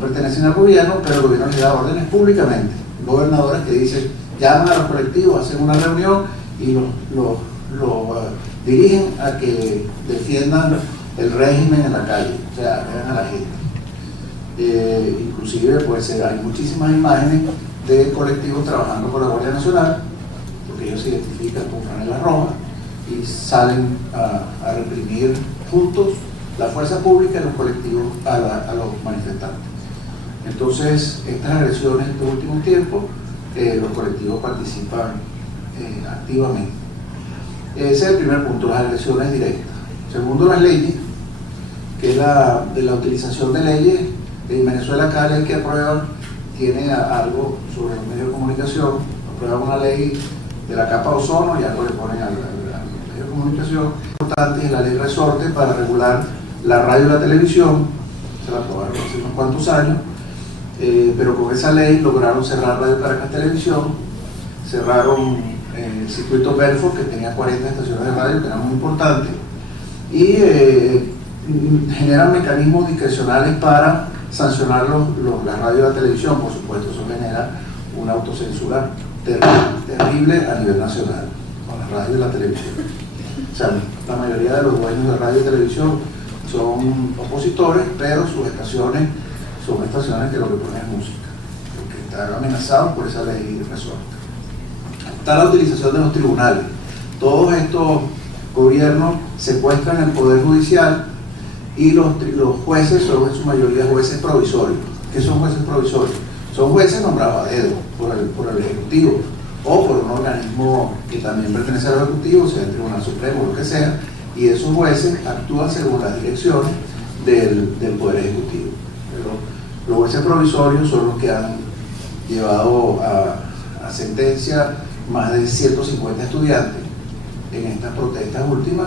pertenecen al gobierno, pero el gobierno les da órdenes públicamente. Gobernadores que dicen, llaman a los colectivos, hacen una reunión y los dirigen a que defiendan el régimen en la calle, o sea, agregan a la gente. Inclusive pues hay muchísimas imágenes de colectivos trabajando con la Guardia Nacional, porque ellos se identifican con franelas rojas y salen a reprimir juntos la fuerza pública y los colectivos a los manifestantes. Entonces, estas agresiones en estos últimos tiempos, los colectivos participan activamente. Ese es el primer punto, las agresiones directas. Segundo, las leyes, que es de la utilización de leyes. En Venezuela cada ley que aprueban tiene algo sobre los medios de comunicación. Aprueban una ley de la capa de ozono y algo le ponen al medio de comunicación. Importante es la ley resorte para regular la radio y la televisión. Se la aprobaron hace unos cuantos años, pero con esa ley lograron cerrar Radio Caracas Televisión, cerraron el circuito Belfort, que tenía 40 estaciones de radio, que era muy importante, y generan mecanismos discrecionales para sancionar la radio y la televisión. Por supuesto, eso genera una autocensura terrible a nivel nacional con la radio y la televisión. O sea, la mayoría de los dueños de radio y televisión son opositores, pero sus estaciones son estaciones que lo que ponen es música, porque están amenazados por esa ley resuelta. Está la utilización de los tribunales. Todos estos gobiernos secuestran el Poder Judicial y los jueces son en su mayoría jueces provisorios. ¿Qué son jueces provisorios? Son jueces nombrados a dedo por el Ejecutivo o por un organismo que también pertenece al Ejecutivo, sea el Tribunal Supremo o lo que sea, y esos jueces actúan según las direcciones del Poder Ejecutivo. Pero los jueces provisorios son los que han llevado a sentencia más de 150 estudiantes en estas protestas últimas,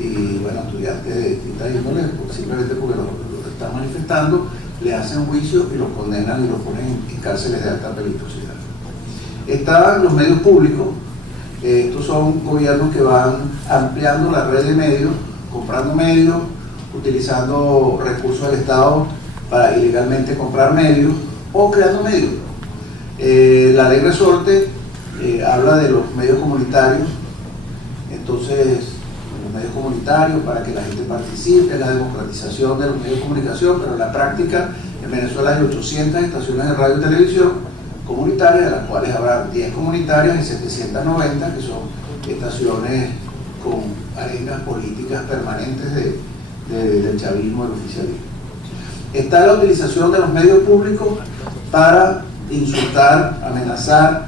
y bueno, estudiantes de distintas índoles, simplemente porque lo están manifestando, le hacen juicio y los condenan y los ponen en cárceles de alta peligrosidad. Están los medios públicos. Estos son gobiernos que van ampliando la red de medios, comprando medios, utilizando recursos del Estado para ilegalmente comprar medios o creando medios. La ley Resorte habla de los medios comunitarios, entonces los medios comunitarios para que la gente participe, la democratización de los medios de comunicación, pero en la práctica en Venezuela hay 800 estaciones de radio y televisión comunitarias, de las cuales habrá 10 comunitarias y 790 que son estaciones con arenas políticas permanentes del chavismo y del oficialismo. Está la utilización de los medios públicos para insultar, amenazar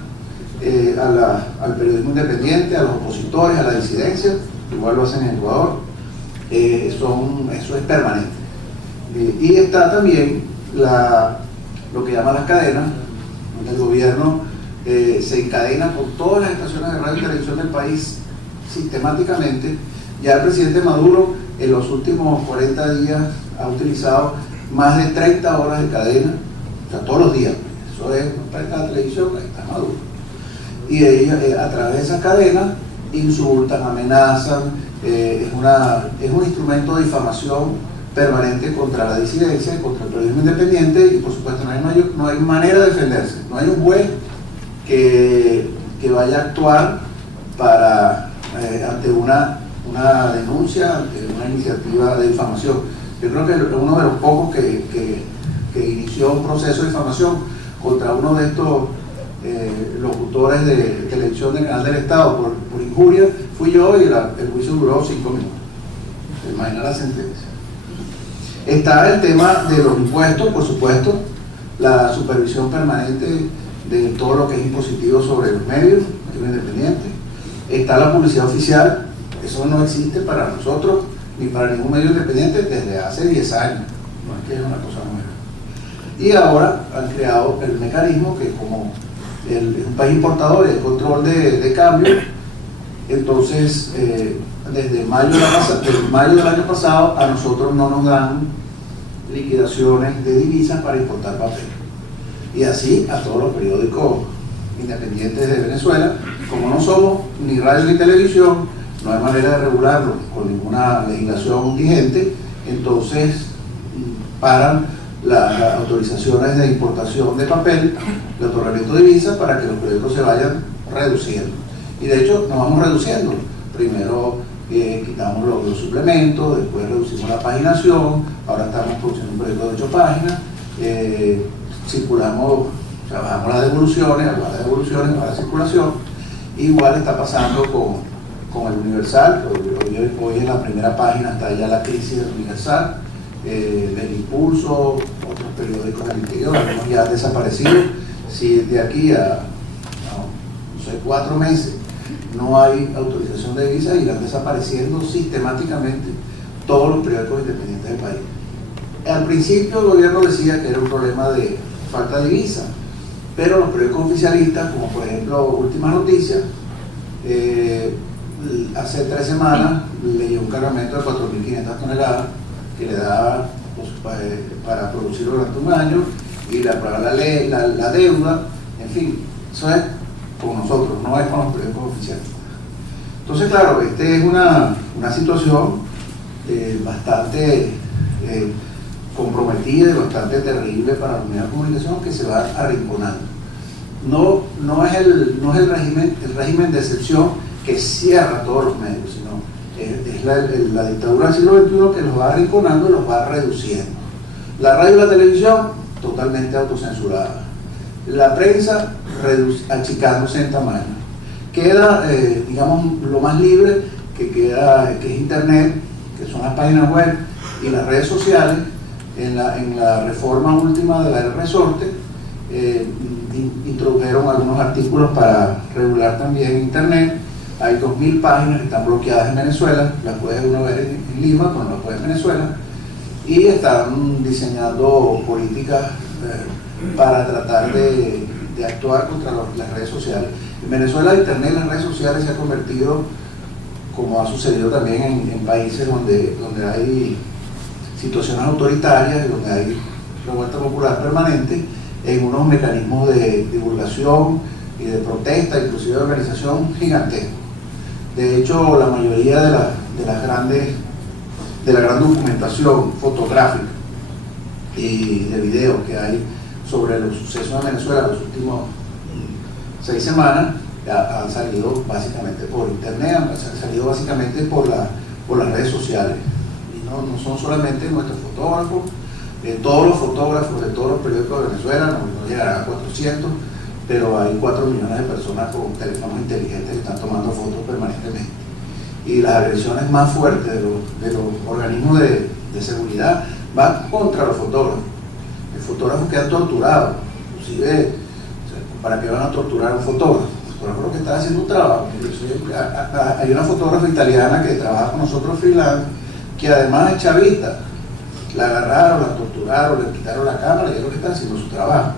al periodismo independiente, a los opositores, a la disidencia, igual lo hacen en Ecuador. Eso es permanente. Y está también lo que llaman las cadenas, donde el gobierno se encadena con todas las estaciones de radio y televisión del país sistemáticamente. Ya el presidente Maduro en los últimos 40 días ha utilizado más de 30 horas de cadena, o sea, todos los días. Eso es, no está en la televisión, ahí está Maduro. Y ellos, a través de esa cadena, insultan, amenazan, es un instrumento de difamación permanente contra la disidencia, contra el periodismo independiente, y por supuesto no hay manera de defenderse, no hay un juez que vaya a actuar ante una denuncia, ante una iniciativa de difamación. Yo creo que uno de los pocos que inició un proceso de difamación contra uno de estos locutores de televisión del Canal del Estado por injuria fui yo, y el juicio duró 5 minutos. Imagina la sentencia. Está el tema de los impuestos, por supuesto, la supervisión permanente de todo lo que es impositivo sobre los medios independientes. Está la publicidad oficial, eso no existe para nosotros ni para ningún medio independiente desde hace 10 años, no es que es una cosa nueva. Y ahora han creado el mecanismo que, como es un país importador y el control de cambio, entonces desde mayo del año pasado a nosotros no nos dan liquidaciones de divisas para importar papel, y así a todos los periódicos independientes de Venezuela. Como no somos ni radio ni televisión, no hay manera de regularlo con ninguna legislación vigente, entonces paran las autorizaciones de importación de papel, de otorgamiento de divisas, para que los periódicos se vayan reduciendo. Y de hecho nos vamos reduciendo. Primero quitamos los suplementos, después reducimos la paginación, ahora estamos produciendo un periódico de 8 páginas, circulamos, trabajamos las devoluciones, a la circulación. Igual está pasando con el Universal. Hoy en la primera página está ya la crisis del Universal, del Impulso, otros periódicos del interior, algunos ya han desaparecido. Si de aquí a no sé, 4 meses no hay autorización de divisas, irán desapareciendo sistemáticamente todos los periódicos independientes del país. Al principio el gobierno decía que era un problema de falta de divisa, pero los periódicos oficialistas, como por ejemplo Últimas Noticias, hace 3 semanas leyó un cargamento de 4.500 toneladas que le da para producirlo durante un año y la deuda, en fin, eso es con nosotros, no es con los periódicos oficiales. Entonces, claro, esta es una situación bastante comprometida y bastante terrible para la unidad de comunicación, que se va arrinconando. No es el régimen de excepción que cierra todos los medios, sino es la dictadura del siglo XXI que los va arrinconando y los va reduciendo. La radio y la televisión totalmente autocensuradas. La prensa achicándose en tamaño. Queda, digamos, lo más libre que es Internet, que son las páginas web y las redes sociales. En la reforma última de la ley Resorte introdujeron algunos artículos para regular también Internet. Hay 2.000 páginas que están bloqueadas en Venezuela, las puede uno ver en Lima, pero no las puede en Venezuela, y están diseñando políticas para tratar de actuar contra las redes sociales. En Venezuela, Internet y las redes sociales se ha convertido, como ha sucedido también en países donde hay situaciones autoritarias y donde hay revuelta popular permanente, en unos mecanismos de divulgación y de protesta, inclusive de organización gigantescos. De hecho, la mayoría de las grandes de la gran documentación fotográfica y de video que hay sobre los sucesos en Venezuela los últimos 6 semanas, han salido básicamente por internet, han salido básicamente por las redes sociales. Y no son solamente nuestros fotógrafos, todos los fotógrafos de todos los periódicos de Venezuela, no llegarán a 400, pero hay 4 millones de personas con teléfonos inteligentes que están tomando fotos permanentemente. Y las agresiones más fuertes de los organismos de seguridad van contra los fotógrafos. El fotógrafo queda torturado, inclusive, ¿para qué van a torturar a un fotógrafo? El fotógrafo lo que está haciendo un trabajo. Hay una fotógrafa italiana que trabaja con nosotros freelance, que además es chavista. La agarraron, la torturaron, le quitaron la cámara y es lo que está haciendo su trabajo.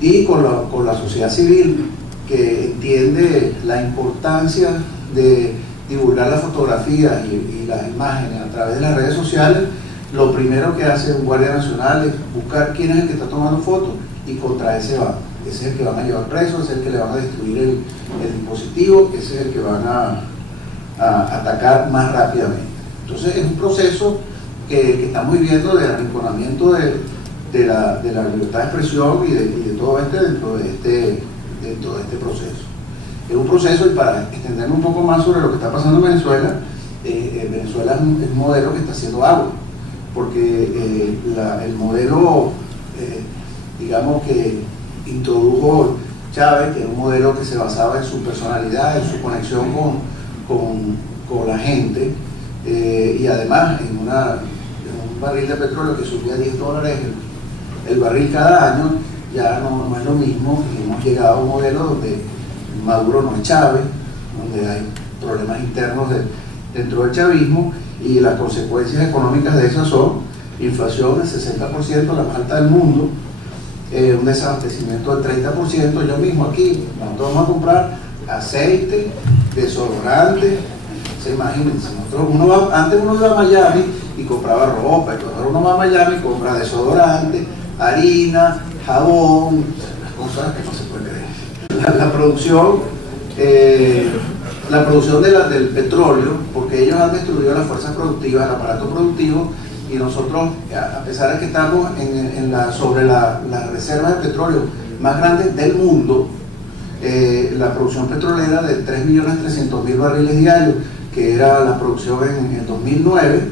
Y con la sociedad civil, que entiende la importancia de divulgar las fotografías y las imágenes a través de las redes sociales, lo primero que hace un guardia nacional es buscar quién es el que está tomando fotos y contra ese van. Ese es el que van a llevar preso, ese es el que le van a destruir el dispositivo, ese es el que van a atacar más rápidamente. Entonces es un proceso que estamos viviendo de arrinconamiento de la libertad de expresión y de todo dentro de este proceso. Es un proceso, y para extenderme un poco más sobre lo que está pasando en Venezuela, Venezuela es un modelo que está haciendo agua, porque el modelo, digamos, que introdujo Chávez, que es un modelo que se basaba en su personalidad, en su conexión con la gente, y además en un barril de petróleo que subía a $10 el barril cada año, ya no es lo mismo. Hemos llegado a un modelo donde Maduro no es Chávez, donde hay problemas internos dentro del chavismo, y las consecuencias económicas de eso son inflación del 60%, la más alta del mundo, un desabastecimiento del 30%. Yo mismo aquí, nosotros vamos a comprar aceite, desodorante. Imagínense, antes uno iba a Miami y compraba ropa, y ahora uno va a Miami y compra desodorante, harina, jabón, cosas que no se puede creer. La producción del petróleo, porque ellos han destruido las fuerzas productivas, el aparato productivo, y nosotros, a pesar de que estamos sobre las reservas de petróleo más grandes del mundo, la producción petrolera de 3.300.000 barriles diarios, que era la producción en el 2009,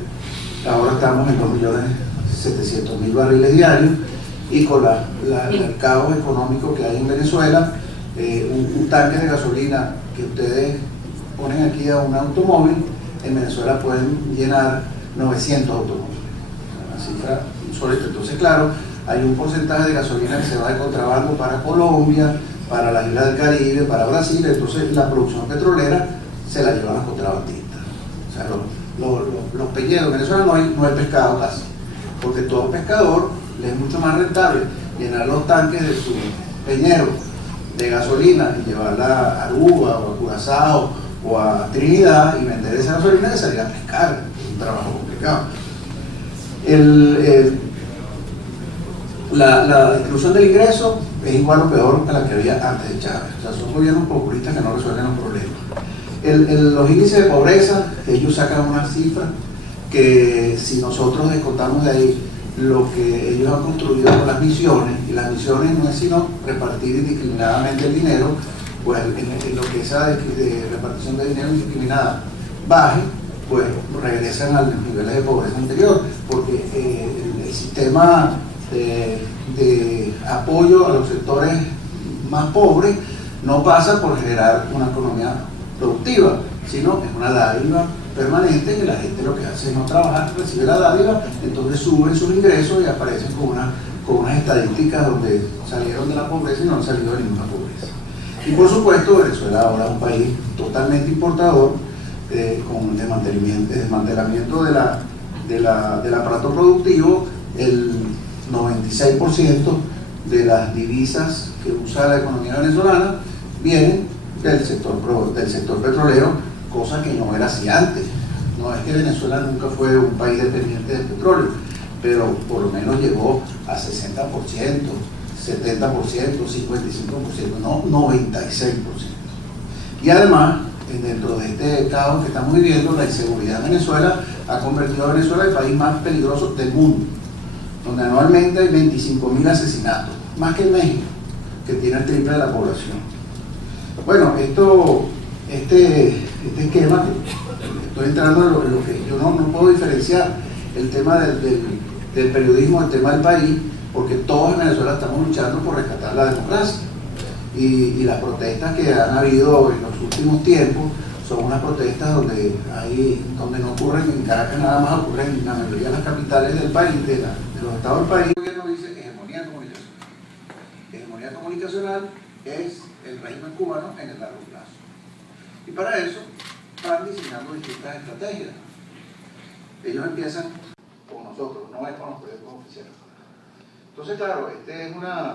ahora estamos en 2.700.000 barriles diarios, y con el caos económico que hay en Venezuela, un tanque de gasolina que ustedes ponen aquí a un automóvil, en Venezuela pueden llenar 900 automóviles, una cifra insólita. Entonces, claro, hay un porcentaje de gasolina que se va de contrabando para Colombia, para las islas del Caribe, para Brasil. Entonces la producción petrolera se la llevan los contrabandistas. O sea, los peñeros, en Venezuela no hay pescado casi, porque todo pescador le es mucho más rentable llenar los tanques de su peñero de gasolina y llevarla a Aruba o a Curazao o a Trinidad y vender esa gasolina que salir a pescar. Es un trabajo complicado. La distribución del ingreso es igual o peor que la que había antes de Chávez. O sea, son gobiernos populistas que no resuelven los problemas. Los índices de pobreza, ellos sacan una cifra que, si nosotros descontamos de ahí lo que ellos han construido con las misiones, y las misiones no es sino repartir indiscriminadamente el dinero, pues en lo que esa de repartición de dinero indiscriminada baje, pues regresan a los niveles de pobreza anterior, porque el sistema de apoyo a los sectores más pobres no pasa por generar una economía productiva, sino es una dádiva permanente que la gente lo que hace es no trabajar, recibe la dádiva, entonces suben sus ingresos y aparecen con unas estadísticas donde salieron de la pobreza y no han salido de ninguna pobreza. Y por supuesto, Venezuela ahora es un país totalmente importador, con desmantelamiento del aparato productivo. El 96% de las divisas que usa la economía venezolana vienen del sector petrolero, cosa que no era así antes. No es que Venezuela nunca fue un país dependiente del petróleo, pero por lo menos llegó a 60%, 70%, 55%, no 96%. Y además, dentro de este caos que estamos viviendo, la inseguridad en Venezuela ha convertido a Venezuela en el país más peligroso del mundo, donde anualmente hay 25.000 asesinatos, más que en México, que tiene el triple de la población. Bueno, este esquema, estoy entrando en lo que yo no puedo diferenciar el tema del periodismo del tema del país, porque todos en Venezuela estamos luchando por rescatar la democracia. Y las protestas que han habido en los últimos tiempos son unas protestas donde no ocurren en Caracas nada más, ocurren en la mayoría de las capitales del país, de los estados del país. El gobierno dice hegemonía comunicacional. Hegemonía comunicacional es el régimen cubano en el largo plazo. Y para eso van diseñando distintas estrategias. Ellos empiezan con nosotros, no es con los periódicos oficiales. Entonces, claro, es una